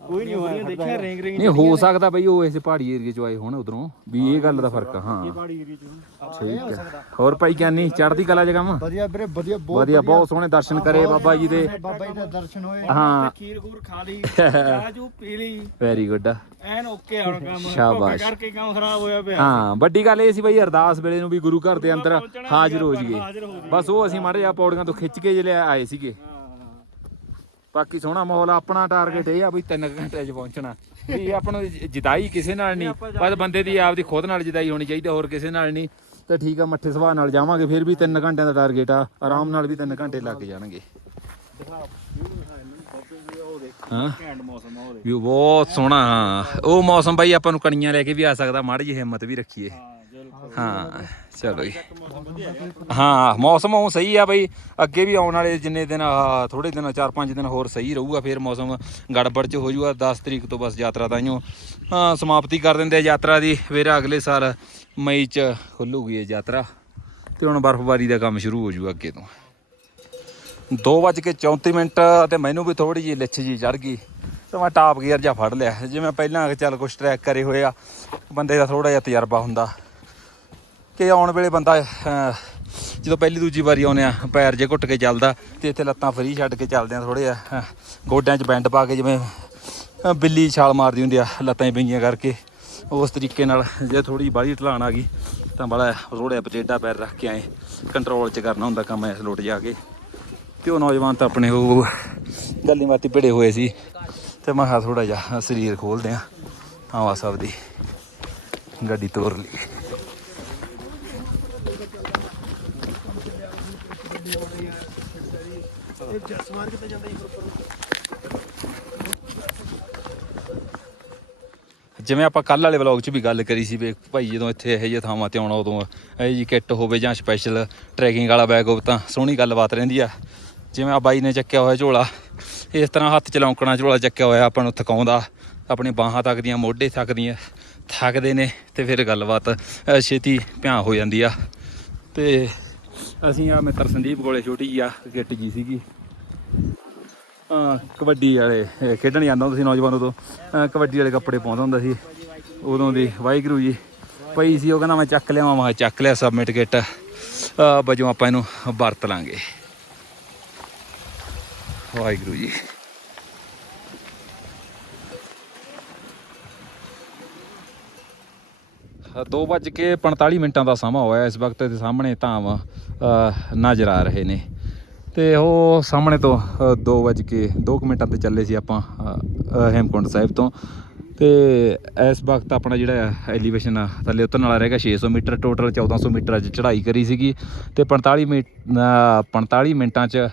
ਕੋਈ ਨਹੀਂ ਹੋਇਆ ਦੇਖਿਆ ਰੇਂਗ ਰੇਂਗ ਨਹੀਂ ਹੋ ਸਕਦਾ ਬਈ ਉਹ ਇਸ ਪਹਾੜੀ ਏਰੀਏ ਚੋਂ ਆਏ ਹੋਣ ਉਧਰੋਂ ਵੀ ਇਹ ਗੱਲ ਦਾ ਫ਼ਰਕ ਆ ਹਾਂ। ਪਹਾੜੀ ਏਰੀਆ ਚ। ਠੀਕ ਹੈ ਹੋਰ ਭਾਈ ਗਿਆਨੀ ਚੜ੍ਹਦੀ ਕਲਾ ਚ ਕੰਮ? ਵਧੀਆ ਵੀਰੇ ਵਧੀਆ ਬਹੁਤ ਵਧੀਆ ਬਹੁਤ ਸੋਹਣੇ ਦਰਸ਼ਨ ਕਰੇ ਬਾਬਾ ਜੀ ਦੇ। ਬਾਬਾ ਜੀ ਦੇ ਦਰਸ਼ਨ ਹੋਏ। ਹਾਂ। ਖੀਰ ਖੂਰ ਖਾ ਲਈ ਚਾਹ ਜੂ ਪੀ ਲਈ। ਵੈਰੀ ਗੁੱਡ ਐਨ ਓਕੇ ਹੁਣ ਕੰਮ ਸ਼ਾਬਾਸ਼। ਕਰਕੇ ਕੰਮ ਖਰਾਬ ਹੋਇਆ ਪਿਆ? ਹਾਂ ਵੱਡੀ ਗੱਲ ਇਹ ਸੀ ਬਈ ਅਰਦਾਸ ਵੇਲੇ ਨੂੰ ਵੀ ਗੁਰੂ ਘਰ ਦੇ ਅੰਦਰ ਹਾਜ਼ਰ ਹੋ ਜਾਈਏ। ਬਸ ਉਹ ਅਸੀਂ ਮਾੜੇ ਜਿਹਾ ਪੌੜੀਆਂ ਤੋਂ ਖਿੱਚ ਕੇ ਜਿਹੜੇ ਆਏ ਸੀਗੇ। ਬਾਕੀ ਸੋਹਣਾ ਮਾਹੌਲ ਆ, ਆਪਣਾ ਟਾਰਗੇਟ ਇਹ ਆ ਵੀ 3 ਘੰਟੇ 'ਚ ਪਹੁੰਚਣਾ। ਵੀ ਆਪਾਂ ਨੂੰ ਜਿਦਾਈ ਕਿਸੇ ਨਾਲ ਨਹੀਂ ਬਸ ਬੰਦੇ ਦੀ ਆਪਦੀ ਖੁਦ ਨਾਲ ਜਿਦਾਈ ਹੋਣੀ ਚਾਹੀਦੀ ਹੋਰ ਕਿਸੇ ਨਾਲ ਨਹੀਂ। ਤੇ ਠੀਕ ਆ ਮੱਠੇ ਸੁਭਾਅ ਨਾਲ ਜਾਵਾਂਗੇ ਫਿਰ ਵੀ 3 ਘੰਟਿਆਂ ਦਾ ਟਾਰਗੇਟ ਆ ਆਰਾਮ ਨਾਲ ਵੀ 3 ਘੰਟੇ ਲੱਗ ਜਾਣਗੇ। ਹਾਂ? ਵੀ ਬਹੁਤ ਸੋਹਣਾ ਹਾਂ। ਉਹ ਮੌਸਮ ਬਾਈ ਆਪਾਂ ਨੂੰ ਕਣੀਆਂ ਲੈ ਕੇ ਵੀ ਆ ਸਕਦਾ ਮਾੜੀ ਜਿਹੀ ਹਿੰਮਤ ਵੀ ਰੱਖੀਏ। ਹਾਂ, ਚਲੋ ਜੀ। ਹਾਂ, ਮੌਸਮ ਉਹ ਸਹੀ ਆ ਬਈ। ਅੱਗੇ ਵੀ ਆਉਣ ਵਾਲੇ ਜਿੰਨੇ ਦਿਨ, ਆਹ ਥੋੜੇ ਦਿਨ 4-5 ਦਿਨ ਹੋਰ ਸਹੀ ਰਹੂਗਾ, ਫਿਰ ਮੌਸਮ ਗੜਬੜ ਚ ਹੋ ਜੂਗਾ। 10 ਤਰੀਕ ਤੋਂ ਬਸ ਯਾਤਰਾ ਤਾਈਓ, ਹਾਂ, ਸਮਾਪਤੀ ਕਰ ਦਿੰਦੇ ਆ ਯਾਤਰਾ ਦੀ। ਫਿਰ ਅਗਲੇ ਸਾਲ ਮਈ ਚ ਖੁੱਲੂਗੀ ਇਹ ਯਾਤਰਾ। ਤੇ ਹੁਣ ਬਰਫ਼ਬਾਰੀ ਦਾ ਕੰਮ ਸ਼ੁਰੂ ਹੋ ਜਾਊਗਾ ਅੱਗੇ ਤੋਂ। 2:34 ਮਿੰਟ, ਤੇ ਮੈਨੂੰ ਵੀ ਥੋੜੀ ਜਿਹੀ ਲਿੱਛ ਜੀ ਚੜ ਗਈ। ਤੇ ਮੈਂ ਟਾਪ ਗੀਅਰ ਜਾਂ ਫੜ ਲਿਆ। ਜਿਵੇਂ ਪਹਿਲਾਂ, ਚੱਲ ਕੁਛ ਟਰੈਕ ਕਰੇ ਹੋਏ ਆ। ਬੰਦੇ ਦਾ ਥੋੜਾ ਜਿਹਾ ਤਜਰਬਾ ਹੁੰਦਾ। ਕਿ ਆਉਣ ਵੇਲੇ ਬੰਦਾ ਜਦੋਂ ਪਹਿਲੀ ਦੂਜੀ ਵਾਰੀ ਆਉਂਦੇ ਆ, ਪੈਰ ਜੇ ਘੁੱਟ ਕੇ ਚੱਲਦਾ, ਤੇ ਇੱਥੇ ਲੱਤਾਂ ਫਰੀ ਛੱਡ ਕੇ ਚੱਲਦੇ ਆ ਥੋੜੇ ਆ ਗੋਡਿਆਂ 'ਚ ਬੈਂਡ ਪਾ ਕੇ ਜਿਵੇਂ ਬਿੱਲੀ ਛਾਲ ਮਾਰਦੀ ਹੁੰਦੀ ਆ, ਲੱਤਾਂ ਹੀ ਵਿੰਗੀਆਂ ਕਰਕੇ। ਉਸ ਤਰੀਕੇ ਨਾਲ ਜੇ ਥੋੜੀ ਬਾਹਲੀ ਢਲਾਣ ਆ ਗਈ, ਤਾਂ ਬੜਾ ਰੋੜਿਆ ਪਚੇਡਾ ਪੈਰ ਰੱਖ ਕੇ ਆਏ। ਕੰਟਰੋਲ 'ਚ ਕਰਨਾ ਹੁੰਦਾ ਕੰਮ ਐਸ ਲੋਟ ਜਾ ਕੇ। ਤੇ ਉਹ ਨੌਜਵਾਨ ਤਾਂ ਆਪਣੇ ਉਹ ਗੱਲੀ ਮਾਤੀ ਭਿੜੇ ਹੋਏ ਸੀ। ਤੇ ਮੈਂ ਹਾਂ ਥੋੜਾ ਜਿਹਾ ਸਰੀਰ ਖੋਲਦੇ ਆ। ਹਵਾ ਸਭ ਦੀ ਗੱਡੀ ਤੋਰ ਲਈ। ਜਿਵੇਂ ਆਪਾਂ ਕੱਲ ਵਾਲੇ ਵਲੌਗ 'ਚ ਵੀ ਗੱਲ ਕਰੀ ਸੀ ਵੀ ਭਾਈ ਜਦੋਂ ਇੱਥੇ ਇਹੋ ਜਿਹੇ ਥਾਵਾਂ ਤੇ ਆਉਣਾ ਉਦੋਂ ਇਹ ਜੀ ਕਿੱਟ ਹੋਵੇ ਜਾਂ ਸਪੈਸ਼ਲ ਟਰੈਕਿੰਗ ਵਾਲਾ ਬੈਗ ਹੋਵੇ ਤਾਂ ਸੋਹਣੀ ਗੱਲਬਾਤ ਰਹਿੰਦੀ ਆ। ਜਿਵੇਂ ਆ ਬਾਈ ਨੇ ਚੱਕਿਆ ਹੋਇਆ ਝੋਲਾ, ਇਸ ਤਰ੍ਹਾਂ ਹੱਥ ਚ ਲੌਂਕਣਾ ਝੋਲਾ ਚੱਕਿਆ ਹੋਇਆ ਆਪਾਂ ਨੂੰ ਥਕਾਉਂਦਾ, ਆਪਣੀ ਬਾਹਾਂ ਤੱਕ ਦੀਆਂ ਮੋਢੇ ਤੱਕ ਦੀਆਂ ਥੱਕਦੇ ਨੇ ਤੇ ਫਿਰ ਗੱਲਬਾਤ ਛੇਤੀ ਭਿਆ ਹੋ ਜਾਂਦੀ ਆ। ਤੇ ਅਸੀਂ ਆ ਮਿੱਤਰ ਸੰਦੀਪ ਕੋਲੇ ਛੋਟੀ ਜੀ ਆ, ਕਿੱਟ ਜੀ ਸੀਗੀ। ਕਬੱਡੀ ਵਾਲੇ ਖੇਡਣ ਜਾਂਦਾ ਹੁੰਦਾ ਸੀ ਨੌਜਵਾਨ ਉਦੋਂ ਕਬੱਡੀ ਵਾਲੇ ਕੱਪੜੇ ਪਾਉਂਦਾ ਹੁੰਦਾ ਸੀ। ਉਦੋਂ ਦੀ ਵਾਹਿਗੁਰੂ ਜੀ ਪਈ ਸੀ, ਉਹ ਕਹਿੰਦਾ ਮੈਂ ਚੱਕ ਲਿਆਵਾਂ, ਮੈਂ ਚੱਕ ਲਿਆ ਸਬਮਿਟ ਕਿੱਟ। ਵਜੋਂ ਆਪਾਂ ਇਹਨੂੰ ਵਰਤ ਲਾਂਗੇ। ਵਾਹਿਗੁਰੂ ਜੀ। ਦੋ ਵੱਜ ਕੇ 45 ਮਿੰਟਾਂ ਦਾ ਸਮਾਂ ਹੋਇਆ, ਇਸ ਵਕਤ ਦੇ ਸਾਹਮਣੇ ਧਾਮ ਨਜ਼ਰ ਆ ਰਹੇ ਨੇ। ਤੇ ਉਹ ਸਾਹਮਣੇ ਤੋਂ 2 ਵੱਜ ਕੇ 2 ਮਿੰਟਾਂ ਤੇ ਚੱਲੇ ਸੀ ਆਪਾਂ ਅ, ਹੇਮਕੁੰਟ ਸਾਹਿਬ ਤੋਂ। ਤੇ ਇਸ ਵਕਤ ਆਪਣਾ ਜਿਹੜਾ ਐਲੀਵੇਸ਼ਨ ਥੱਲੇ ਉਤਰਨ ਵਾਲਾ ਰਹੇਗਾ 600 ਮੀਟਰ ਟੋਟਲ 1400 ਮੀਟਰ ਅੱਜ ਚੜ੍ਹਾਈ ਕਰੀ ਸੀਗੀ। ਤੇ 45 ਮਿੰਟ ਅ, 45 ਮਿੰਟਾਂ 'ਚ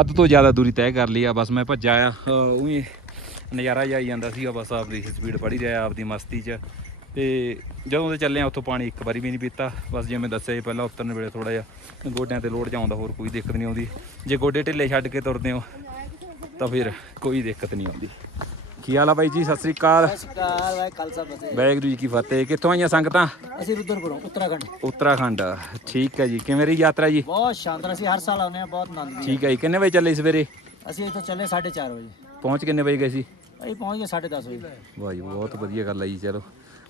ਅੱਧ ਤੋਂ ਜ਼ਿਆਦਾ ਦੂਰੀ ਤੈਅ ਕਰ ਲਈ ਆ। ਬਸ ਮੈਂ ਭੱਜਾ ਆ ਉਹੀ ਨਜ਼ਾਰਾ ਜਾਈ ਜਾਂਦਾ ਸੀਗਾ ਬਸ ਆਪਦੀ ਸਪੀਡ ਪੜੀ ਰਿਹਾ ਆਪਦੀ ਮਸਤੀ 'ਚ। ਤੇ ਜਦੋਂ ਤੇ ਚੱਲੇ ਆ ਉੱਥੋਂ ਪਾਣੀ ਇੱਕ ਵਾਰੀ ਵੀ ਨਹੀਂ ਪੀਤਾ। ਬਸ ਜਿਵੇਂ ਦੱਸਿਆ ਪਹਿਲਾਂ ਉਤਰਨ ਵੇਲੇ ਥੋੜਾ ਜਿਹਾ ਗੋਡਿਆਂ ਤੇ ਲੋਡ ਜਾਉਂਦਾ ਹੋਰ ਕੋਈ ਦਿੱਕਤ ਨਹੀਂ ਆਉਂਦੀ। ਜੇ ਗੋਡੇ ਢਿੱਲੇ ਛੱਡ ਕੇ ਤੁਰਦੇ ਹੋ ਤਾਂ ਫਿਰ ਕੋਈ ਦਿੱਕਤ ਨਹੀਂ ਆਉਂਦੀ। ਕੀ ਹਾਲ ਆ ਬਾਈ ਜੀ? ਸਤਿ ਸ੍ਰੀ ਅਕਾਲ। ਵਾਹਿ ਖਾਲਸਾ ਫਤਿਹ ਵਾਹਿਗੁਰੂ ਜੀ ਕੀ ਫਤਿਹ। ਕਿੱਥੋਂ ਆਈਆਂ ਸੰਗਤਾਂ? ਅਸੀਂ ਰੁਦਰਪੁਰੋਂ ਉੱਤਰਾਖੰਡ। ਉੱਤਰਾਖੰਡ। ਠੀਕ ਹੈ ਜੀ। ਕਿਵੇਂ ਰਹੀ ਯਾਤਰਾ ਜੀ? ਬਹੁਤ ਸ਼ਾਨਦਾਰ। ਅਸੀਂ ਹਰ ਸਾਲ ਆਉਂਦੇ ਆ ਬਹੁਤ ਆਨੰਦ ਠੀਕ ਹੈ ਜੀ। ਕਿੰਨੇ ਵਜੇ ਚੱਲੇ ਸਵੇਰੇ? ਅਸੀਂ ਇੱਥੋਂ ਚੱਲੇ 4:30 ਵਜੇ। ਪਹੁੰਚ ਕਿੰਨੇ ਵਜੇ ਗਏ ਸੀ? ਅਸੀਂ ਪਹੁੰਚ ਗਏ 10:30 ਵਜੇ। ਵਾਹ ਜੀ ਬਹੁਤ ਵਧੀਆ ਗੱਲ ਹੈ ਜੀ ਚਲੋ।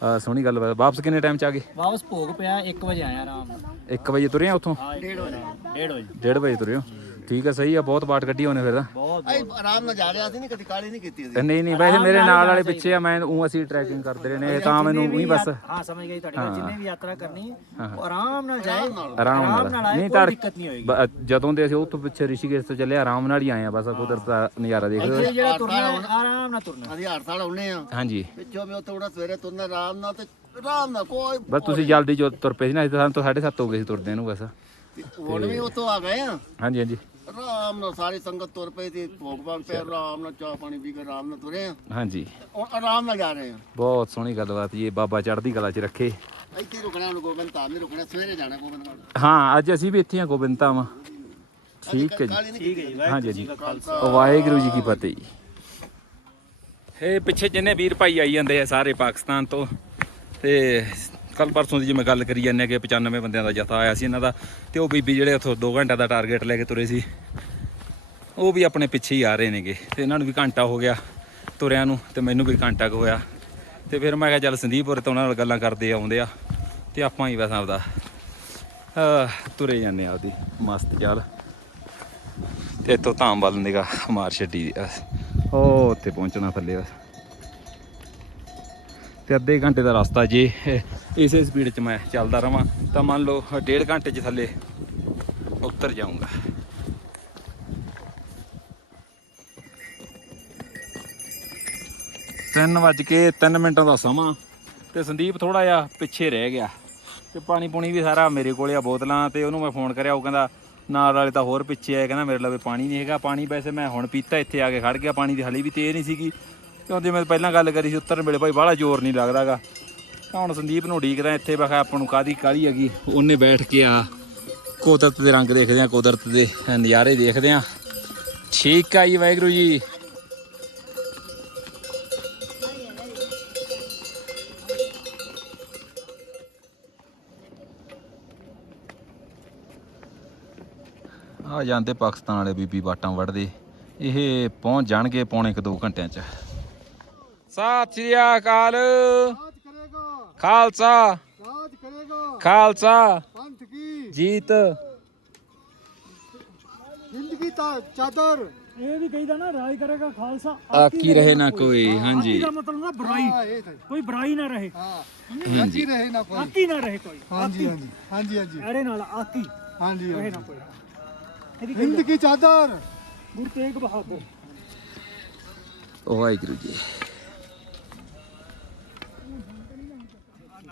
ਅਹ ਸੋਹਣੀ ਗੱਲ। ਵਾਪਸ ਕਿੰਨੇ ਟਾਈਮ ਚ ਆ ਗਏ? ਵਾਪਸ ਭੋਗ ਪਿਆ 1 ਵਜੇ ਆਇਆ ਆਰਾਮ ਨਾਲ। 1 ਵਜੇ ਤੁਰੇ ਆ ਉੱਥੋਂ? ਹਾਂ 1:30 ਵਜੇ। 1:30 ਵਜੇ। 1:30 ਵਜੇ ਤੁਰੇ ਹੋ? ਠੀਕ ਹੈ ਸਹੀ ਆ ਬਹੁਤ ਬਾਟ ਕੱਢੀ ਹੋਣੇ ਫਿਰ ਤਾਂ। ਬਹੁਤ ਆਰਾਮ ਨਾਲ ਜਾ ਰਿਹਾ ਸੀ ਨਹੀਂ ਕਦੀ ਕਾਲੀ ਨਹੀਂ ਕੀਤੀ ਅਸੀਂ ਨਹੀਂ ਨਹੀਂ ਵੈਸੇ ਮੇਰੇ ਨਾਲ ਵਾਲੇ ਪਿੱਛੇ ਆ ਮੈਂ ਉਹ ਅਸੀਂ ਟਰੈਕਿੰਗ ਕਰਦੇ ਰਹੇ ਨੇ ਤਾਂ ਮੈਨੂੰ ਉਹੀ ਬਸ। ਹਾਂ ਸਮਝ ਗਈ ਤੁਹਾਡੀ ਗੱਲ ਜਿੰਨੇ ਵੀ ਯਾਤਰਾ ਕਰਨੀ ਉਹ ਆਰਾਮ ਨਾਲ ਜਾਏ ਆਰਾਮ ਨਾਲ। ਨਹੀਂ ਕੋਈ ਤਾਂ ਦਿੱਕਤ ਨਹੀਂ ਹੋਏਗੀ। ਜਦੋਂ ਦੇ ਅਸੀਂ ਉੱਥੋਂ ਪਿੱਛੇ ਰਿਸ਼ੀਕੇਸ਼ ਤੋਂ ਚੱਲੇ ਆਰਾਮ ਨਾਲ ਹੀ ਆਏ ਆ ਬਸ ਕੁਦਰਤ ਦਾ ਨਜ਼ਾਰਾ ਦੇਖਦੇ ਹੋਏ ਇਹ ਜਿਹੜਾ ਤੁਰਨਾ ਹੈ, ਆਰਾਮ ਨਾਲ ਤੁਰਨਾ ਅਸੀਂ ਹਰ ਸਾਲ ਆਉਨੇ ਆ। ਹਾਂਜੀ। ਪਿੱਛੋਂ ਵੀ ਉੱਥੇ ਉੜਾ ਸਵੇਰੇ ਤੁਰਨਾ ਆਰਾਮ ਨਾਲ ਤੇ ਆਰਾਮ ਨਾਲ ਕੋਈ ਬਸ ਤੁਸੀਂ ਜਲਦੀ ਜੋ ਤੁਰ ਪਏ ਸੀ ਨਾ ਅਸੀਂ ਤਾਂ ਸਾਨੂੰ ਤਾਂ 7:30 ਹੋ ਗਏ ਸੀ ਤੁਰਦੇ ਨੂੰ ਬਸ। ਹੁਣ ਵੀ ਉੱਥੋਂ ਆ ਗਏ ਆ? ਹਾਂਜੀ ਹਾਂਜੀ। ਆਰਾਮ ਨਾਲ ਸਾਰੀ ਸੰਗਤ ਤੁਰ ਪਈ ਸੀ ਭੋਗ ਭਾਗ ਤੇ ਆਰਾਮ ਨਾਲ ਚਾਹ ਪਾਣੀ ਪੀ ਕੇ ਆਰਾਮ ਨਾਲ ਤੁਰੇ ਆ। ਹਾਂਜੀ। ਹੁਣ ਆਰਾਮ ਨਾਲ ਜਾ ਰਹੇ ਆ। ਬਹੁਤ ਸੋਹਣੀ ਗੱਲਬਾਤ ਜੀ ਇਹ ਬਾਬਾ ਚੜ੍ਹਦੀ ਕਲਾ 'ਚ ਰੱਖੇ। ਇੱਥੇ ਹੀ ਰੁਕਣਾ ਹੁਣ ਗੋਬਿੰਦ ਧਾਮ ਨਹੀਂ ਰੁਕਣਾ ਸਵੇਰੇ ਜਾਣਾ ਗੋਬਿੰਦ ਘਾਟ ਹਾਂ ਅੱਜ ਅਸੀਂ ਵੀ ਇੱਥੇ ਆ ਗੋਬਿੰਦ ਧਾਮ ਠੀਕ ਹੈ ਜੀ। ਹਾਂਜੀ ਜੀ ਵਾਹਿਗੁਰੂ ਜੀ ਕੀ ਫਤਿਹ ਜੀ। ਇਹ ਪਿੱਛੇ ਜਿੰਨੇ ਵੀਰ ਭਾਈ ਆਈ ਜਾਂਦੇ ਆ ਸਾਰੇ ਪਾਕਿਸਤਾਨ ਤੋਂ ਤੇ ਕੱਲ ਪਰਸੋਂ ਦੀ ਜੇ ਮੈਂ ਗੱਲ ਕਰੀ ਜਾਂਦੇ ਕਿ 95 ਬੰਦਿਆਂ ਦਾ ਜਥਾ ਆਇਆ ਸੀ ਇਹਨਾਂ ਦਾ, ਤੇ ਉਹ ਬੀਬੀ ਜਿਹੜੇ ਉੱਥੋਂ 2 ਘੰਟੇ ਦਾ ਟਾਰਗੇਟ ਲੈ ਕੇ ਤੁਰੇ ਸੀ, ਉਹ ਵੀ ਆਪਣੇ ਪਿੱਛੇ ਹੀ ਆ ਰਹੇ ਨੇਗੇ, ਤੇ ਇਹਨਾਂ ਨੂੰ ਵੀ ਘੰਟਾ ਹੋ ਗਿਆ ਤੁਰਿਆਂ ਨੂੰ, ਤੇ ਮੈਨੂੰ ਵੀ ਘੰਟਾ ਕੁ ਹੋਇਆ, ਤੇ ਫਿਰ ਮੈਂ ਕਿਹਾ ਚੱਲ ਸੰਦੀਪੁਰ ਤੋਂ ਉਹਨਾਂ ਨਾਲ ਗੱਲਾਂ ਕਰਦੇ ਆਉਂਦੇ ਆ, ਤੇ ਆਪਾਂ ਹੀ ਬਸ ਆਪਦਾ ਤੁਰੇ ਜਾਂਦੇ ਆ ਆਪਦੀ ਮਸਤ ਚਾਲ ਤੇ ਇੱਥੋਂ ਧਾਮ ਵੱਲ ਨਿਗਾ ਮਾਰ ਛੱਡੀ ਉਹ ਉੱਥੇ ਪਹੁੰਚਣਾ ਥੱਲੇ ਬਸ। ਤੇ ਅੱਧੇ ਘੰਟੇ ਦਾ ਰਸਤਾ ਜੇ ਇਸੇ ਸਪੀਡ 'ਚ ਮੈਂ ਚੱਲਦਾ ਰਵਾਂ, ਤਾਂ ਮੰਨ ਲਓ ਡੇਢ ਘੰਟੇ 'ਚ ਥੱਲੇ ਉਤਰ ਜਾਊਂਗਾ। ਤਿੰਨ ਵੱਜ ਕੇ 3 ਮਿੰਟਾਂ ਦਾ ਸਮਾਂ ਤੇ ਸੰਦੀਪ ਥੋੜਾ ਜਿਹਾ ਪਿੱਛੇ ਰਹਿ ਗਿਆ ਤੇ ਪਾਣੀ ਪੂਣੀ ਵੀ ਸਾਰਾ ਮੇਰੇ ਕੋਲੇ ਆ ਬੋਤਲਾਂ ਤੇ ਉਹਨੂੰ ਮੈਂ ਫੋਨ ਕਰਿਆ, ਉਹ ਕਹਿੰਦਾ ਨਾਲ ਵਾਲੇ ਤਾਂ ਹੋਰ ਪਿੱਛੇ ਆਏ, ਕਹਿੰਦਾ ਮੇਰੇ ਲਵੇ ਪਾਣੀ ਨਹੀਂ ਹੈਗਾ, ਪਾਣੀ ਵੈਸੇ ਮੈਂ ਹੁਣ ਪੀਤਾ, ਇੱਥੇ ਆ ਕੇ ਖੜ ਗਿਆ, ਪਾਣੀ ਦੀ ਹਲੀ ਵੀ ਤੇਜ਼ ਨਹੀਂ ਸੀਗੀ। ਕਿਉਂ ਜਿਵੇਂ ਮੈਂ ਪਹਿਲਾਂ ਗੱਲ ਕਰੀ ਸੀ ਉੱਤਰਨ ਵੇਲੇ ਭਾਈ ਬਾਹਲਾ ਜ਼ੋਰ ਨਹੀਂ ਲੱਗਦਾਗਾ। ਤਾਂ ਹੁਣ ਸੰਦੀਪ ਨੂੰ ਉਡੀਕਦਾ ਇੱਥੇ ਬਖਾ ਆਪਾਂ ਨੂੰ ਕਾਦੀ ਕਾਲੀ ਹੈਗੀ। ਉਹਨੇ ਬੈਠ ਕੇ ਆ ਕੁਦਰਤ ਦੇ ਰੰਗ ਦੇਖਦੇ ਆ, ਕੁਦਰਤ ਦੇ ਨਜ਼ਾਰੇ ਦੇਖਦੇ ਆ। ਠੀਕ ਆ ਜੀ, ਵਾਹਿਗੁਰੂ ਜੀ। ਆ ਜਾਂਦੇ ਪਾਕਿਸਤਾਨ ਵਾਲੇ ਬੀਬੀ ਬਾਟਾਂ ਵੜਦੇ ਇਹ ਪਹੁੰਚ ਜਾਣਗੇ ਪੌਣੇ ਕੁ 2 ਘੰਟਿਆਂ ਚ। ਸਤਿ ਸ੍ਰੀ ਅਕਾਲ। ਖਾਲਸਾ। ਖਾਲਸਾ। ਜੀਤ। ਜ਼ਿੰਦਗੀ ਦਾ ਚਾਦਰ। ਇਹ ਵੀ ਕਹੀਦਾ ਨਾ ਰਾਜ ਕਰੇਗਾ ਖਾਲਸਾ। ਆਕੀ ਰਹੇ ਨਾ ਕੋਈ? ਹਾਂਜੀ। ਦਾ ਮਤਲਬ ਨਾ ਬੁਰਾਈ। ਕੋਈ ਬੁਰਾਈ ਨਾ ਰਹੇ। ਹਾਂ। ਹਾਂਜੀ। ਰਹੇ ਨਾ ਕੋਈ? ਆਕੀ ਨਾ ਰਹੇ ਕੋਈ? ਹਾਂਜੀ ਹਾਂਜੀ। ਹਾਂਜੀ ਹਾਂਜੀ। ਨਾਲ ਆਕੀ ਹਾਂਜੀ ਰਹੇ ਨਾ ਕੋਈ? ਜ਼ਿੰਦਗੀ ਚਾਦਰ। ਗੁਰੂ ਬਹਾਦਰ। ਵਾਹਿਗੁਰੂ ਜੀ।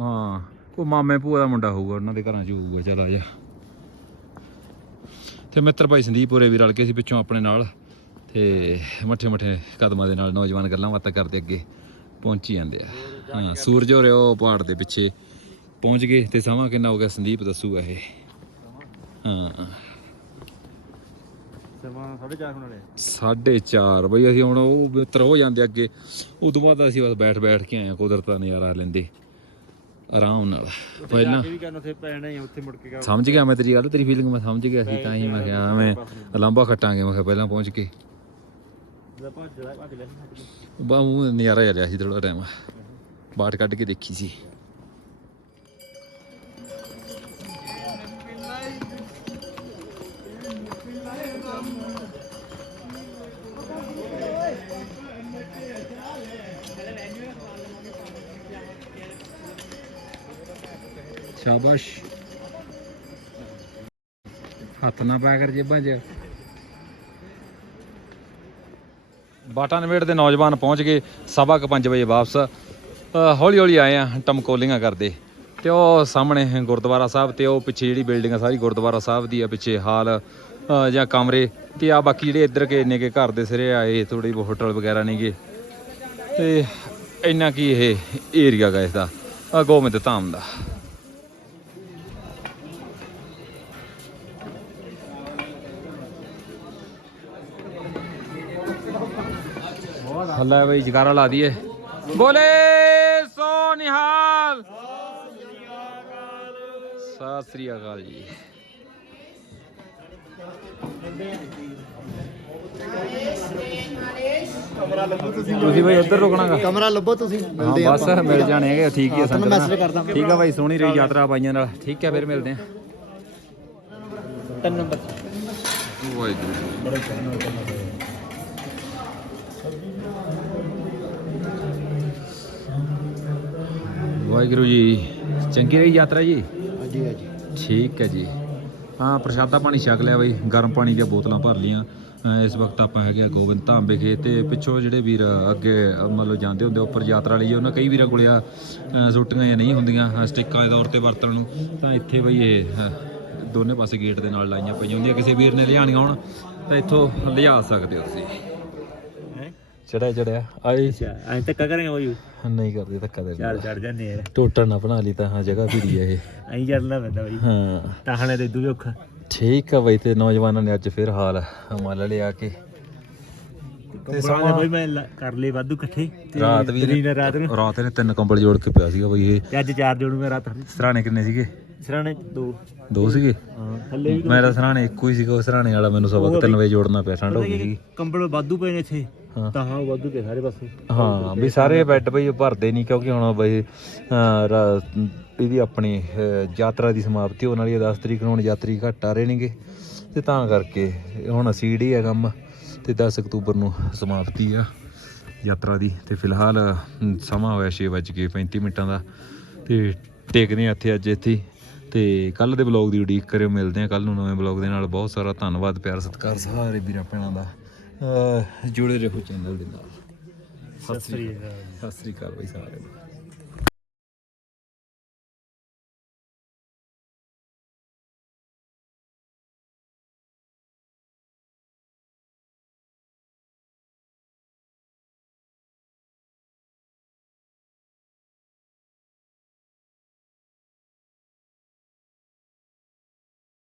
ਹਾਂ। ਕੋ ਮਾਮੇ ਭੂਆ ਦਾ ਮੁੰਡਾ ਹੋਊਗਾ ਉਹਨਾਂ ਦੇ ਘਰਾਂ ਚ ਹੋਊਗਾ ਚਲ ਆ ਜਾ। ਤੇ ਮਿੱਤਰ ਭਾਈ ਸੰਦੀਪ ਹੋਰੇ ਵੀ ਰਲ ਕੇ ਸੀ ਪਿੱਛੋਂ ਆਪਣੇ ਨਾਲ। ਤੇ ਮੱਠੇ ਮੱਠੇ ਕਦਮਾਂ ਦੇ ਨਾਲ ਨੌਜਵਾਨ ਗੱਲਾਂ ਬਾਤਾਂ ਕਰਦੇ ਅੱਗੇ ਪਹੁੰਚੀ ਜਾਂਦੇ ਆ। ਹਾਂ ਸੂਰਜ ਹੋਰੇ ਉਹ ਪਹਾੜ ਦੇ ਪਿੱਛੇ ਪਹੁੰਚ ਗਏ ਤੇ ਸਮਾਂ ਕਿੰਨਾ ਹੋ ਗਿਆ ਸੰਦੀਪ ਦੱਸੂਗਾ ਇਹ? ਹਾਂ। ਸਮਾਂ 4:30 ਹੋਣ ਵਾਲੇ 4:30 ਬਈ ਅਸੀਂ ਹੁਣ ਉਹ ਮਿੱਤਰ ਹੋ ਜਾਂਦੇ ਅੱਗੇ। ਉਦੋਂ ਬਾਅਦ ਅਸੀਂ ਬਸ ਬੈਠ ਬੈਠ ਕੇ ਆਏ ਹਾਂ, ਕੁਦਰਤ ਦਾ ਨਜ਼ਾਰਾ ਲੈਂਦੇ। ਆਰਾਮ ਨਾਲ। ਪਹਿਲਾਂ ਇਹ ਵੀ ਕਰਨ ਉੱਥੇ ਪੈਣਾ ਹੀ ਆ, ਉੱਥੇ ਮੁੜ ਕੇ ਕਰ ਸਮਝ ਗਿਆ ਮੈਂ ਤੇਰੀ ਗੱਲ ਤੇਰੀ ਫੀਲਿੰਗ ਮੈਂ ਸਮਝ ਗਿਆ ਸੀ ਤਾਂ ਹੀ ਮੈਂ ਕਿਹਾ ਐਵੇਂ ਲਾਂਬਾ ਖੱਟਾਂਗੇ ਮੈਂ ਕਿਹਾ ਪਹਿਲਾਂ ਪਹੁੰਚ ਕੇ। ਭੱਜ ਜਾ ਭੱਜ ਲੈ। ਬਾ ਉਹ ਨਜ਼ਾਰਾ ਜਿਹਾ ਲਿਆ ਸੀ ਥੋੜਾ ਟਾਈਮ ਬਾਟ ਕੱਢ ਕੇ ਦੇਖੀ ਸੀ। ਸ਼ਾਬਾਸ਼। ਹੱਥ ਨਾ ਪਾਇਆ ਕਰ ਜੇਬਾਂ 'ਚ। ਬਾਟਾ ਨਵੇੜ ਦੇ ਨੌਜਵਾਨ ਪਹੁੰਚ ਗਏ ਸਵਾ ਕੁ ਪੰਜ ਵਜੇ ਵਾਪਸ। ਹੌਲੀ ਹੌਲੀ ਆਏ ਆ, ਟਮਕੋਲੀਆਂ ਕਰਦੇ। ਤੇ ਉਹ ਸਾਹਮਣੇ ਗੁਰਦੁਆਰਾ ਸਾਹਿਬ ਤੇ ਉਹ ਪਿੱਛੇ ਜਿਹੜੀ ਬਿਲਡਿੰਗ ਆ, ਸਾਰੀ ਗੁਰਦੁਆਰਾ ਸਾਹਿਬ ਦੀ ਆ, ਪਿੱਛੇ ਹਾਲ ਜਾਂ ਕਮਰੇ। ਤੇ ਆ ਬਾਕੀ ਜਿਹੜੇ ਇੱਧਰ ਕੇ ਇੰਨੇ ਕੇ ਘਰ ਦੇ ਸਿਰੇ ਆਏ ਥੋੜੀ ਬਹੁਤ ਹੋਟਲ ਵਗੈਰਾ ਨੇਗੇ ਤੇ ਇੰਨਾ ਕੀ ਇਹ ਏਰੀਆ ਗਾ ਇਸ ਦਾ। ਗੋਮਿੰਦ ਧਾਮ ਦਾ। ਹੱਲਾ ਬਈ ਜਗਾਰਾ ਲਾ ਦਈਏ। ਬੋਲੇ ਸੋ ਨਿਹਾਲ। ਸਤਿ ਸ੍ਰੀ ਅਕਾਲ ਜੀ। ਤੁਸੀਂ ਬਈ ਉੱਧਰ ਰੁਕਣਾਗਾ ਕਮਰਾ ਲੱਭੋ ਤੁਸੀਂ ਮਿਲਦੇ ਆ ਬਸ ਮਿਲ ਜਾਣੇ ਹੈਗੇ ਠੀਕ ਹੀ ਆ ਸੰਗਤ ਮੈਸੇਜ ਕਰਦਾ। ਠੀਕ ਆ ਬਾਈ ਸੋਹਣੀ ਰਹੀ ਯਾਤਰਾ ਬਾਈਆਂ ਨਾਲ। ਠੀਕ ਆ ਫਿਰ ਮਿਲਦੇ ਆ। 3 ਨੰਬਰ। ਵਾਹਿਗੁਰੂ। ਵਾਹਿਗੁਰੂ ਜੀ। ਚੰਗੀ ਰਹੀ ਯਾਤਰਾ ਜੀ? जी जी ਠੀਕ ਹੈ ਜੀ। ਹਾਂ ਪ੍ਰਸ਼ਾਦਾ ਪਾਣੀ ਛਕ ਲਿਆ ਬਈ। ਗਰਮ ਪਾਣੀ ਦੀਆਂ ਬੋਤਲਾਂ ਭਰ ਲੀਆਂ ਇਸ ਵਕਤ ਆਪਾਂ ਹੈਗੇ ਆ ਗੋਬਿੰਦ ਧਾਮ ਵਿਖੇ ਤੇ ਪਿੱਛੋਂ ਜਿਹੜੇ ਵੀਰ ਅੱਗੇ ਮੰਨ ਲਓ ਜਾਂਦੇ ਹੁੰਦੇ ਉੱਪਰ ਯਾਤਰਾ ਲਈ ਉਹਨਾਂ ਕਈ ਵੀਰਾਂ ਕੋਲੇ ਆ ਸੂਟੀਆਂ ਜਾਂ ਨਹੀਂ ਹੁੰਦੀਆਂ ਸਟਿੱਕਾਂ ਦੇ ਤੌਰ ਤੇ ਵਰਤਣ ਨੂੰ। ਤਾਂ ਇੱਥੇ ਬਈ ਇਹ ਦੋਨੇ ਪਾਸੇ ਗੇਟ ਦੇ ਨਾਲ ਲਾਈਆਂ ਪਈਆਂ ਹੁੰਦੀਆਂ। ਕਿਸੇ ਵੀਰ ਨੇ ਲਿਆਣੀਆਂ ਹੋਣ ਤਾਂ ਇੱਥੋਂ ਲਿਆ ਸਕਦੇ ਹੋ ਤੁਸੀਂ। ਚੜਿਆ ਚੜਿਆ ਆਈ ਐਂ ਤੱਕ ਕਰਾਂਗੇ ਉਹ ਨਹੀਂ ਕਰਦੇ ਧੱਕਾ ਦੇ ਚਾਰ ਚੜ ਜਾਂਦੇ ਆ। ਟੋਟਲ ਨਾ ਬਣਾ ਲਈ ਤਾਂ ਹਾਂ ਜਗ੍ਹਾ ਵੀੜੀ ਹੈ ਇਹ। ਐਂ ਚੱਲਣਾ ਪੈਂਦਾ ਬਈ। ਹਾਂ। ਤਾਹਣੇ ਤੇ ਦੂਜੇ ਔਖਾ। ਠੀਕ ਆ ਬਈ ਤੇ ਨੌਜਵਾਨਾਂ ਨੇ ਅੱਜ ਫਿਰ ਹਾਲ ਮੱਲ ਲਿਆ ਕੇ। ਤੇ ਸਮਾਂ ਬਈ ਮੈਂ ਕਰ ਲਏ ਵਾਧੂ ਇਕੱਠੇ। ਰਾਤ ਵੀ ਰਾਤ ਨੂੰ। ਰਾਤ ਨੇ ਤਿੰਨ ਕੰਬਲ ਜੋੜ ਕੇ ਪਿਆ ਸੀਗਾ ਬਈ ਇਹ। ਤੇ ਅੱਜ ਚਾਰ ਜੋੜੂਗਾ ਰਾਤ ਸਰਾਣੇ ਕਿੰਨੇ ਸੀਗੇ? ਸਰਾਣੇ ਦੋ। ਦੋ ਸੀਗੇ? ਹਾਂ ਥੱਲੇ ਵੀ ਮੇਰਾ ਸਰਾਣੇ ਇੱਕੋ ਹੀ ਸੀਗਾ ਉਹ ਸਰਾਣੇ ਵਾਲਾ ਮੈਨੂੰ ਸਵਾ ਤਿੰਨ ਵਜੇ ਜੋੜਨਾ ਪਿਆ ਠੰਡ ਹੋ ਗਈ ਕੰਬਲ ਵਾਧੂ ਪਏ ਨੇ ਇੱਥੇ। ਹਾਂ। ਤਾਂ ਹਾਂ ਵਾਧੂ ਪਏ ਸਾਰੇ ਪਾਸੇ। ਹਾਂ ਵੀ ਸਾਰੇ ਬੈੱਡ ਬਈ ਭਰਦੇ ਨਹੀਂ ਕਿਉਂਕਿ ਹੁਣ ਬਈ ਅਹ, ਰਾ- ਇਹਦੀ ਆਪਣੀ ਅਹ, ਯਾਤਰਾ ਦੀ ਸਮਾਪਤੀ ਹੋਣ ਵਾਲੀ ਹੈ 10 ਤਰੀਕ ਨੂੰ ਹੁਣ ਯਾਤਰੀ ਘੱਟ ਆ ਰਹੇ ਨੇਗੇ। ਤੇ ਤਾਂ ਕਰਕੇ ਹੁਣ ਸੀਡੀ ਹੈ ਕੰਮ ਤੇ 10 ਅਕਤੂਬਰ ਨੂੰ ਸਮਾਪਤੀ ਆ ਯਾਤਰਾ ਦੀ। ਤੇ ਫਿਲਹਾਲ ਅਮ, ਸਮਾਂ ਹੋਇਆ 6:35 ਮਿੰਟਾਂ ਦਾ। ਤੇ ਟੇਕਦੇ ਹਾਂ ਇੱਥੇ ਅੱਜ ਇੱਥੇ ਹੀ। ਤੇ ਕੱਲ ਦੇ ਬਲੌਗ ਦੀ ਉਡੀਕ ਕਰਿਓ ਮਿਲਦੇ ਆ ਕੱਲ ਨੂੰ ਨਵੇਂ ਬਲੌਗ ਦੇ ਨਾਲ। ਬਹੁਤ ਸਾਰਾ ਧੰਨਵਾਦ ਪਿਆਰ ਸਤਿਕਾਰ ਸਾਰੇ ਵੀਰਾਂ ਭੈਣਾਂ ਦਾ। ਜੁੜੇ ਰਹੋ ਚੈਨਲ ਦੇ ਨਾਲ। ਸਤਿ ਸ੍ਰੀ ਅਕਾਲ। ਸਤਿ ਸ੍ਰੀ ਅਕਾਲ ਬਈ ਸਾਰਿਆਂ ਨੂੰ।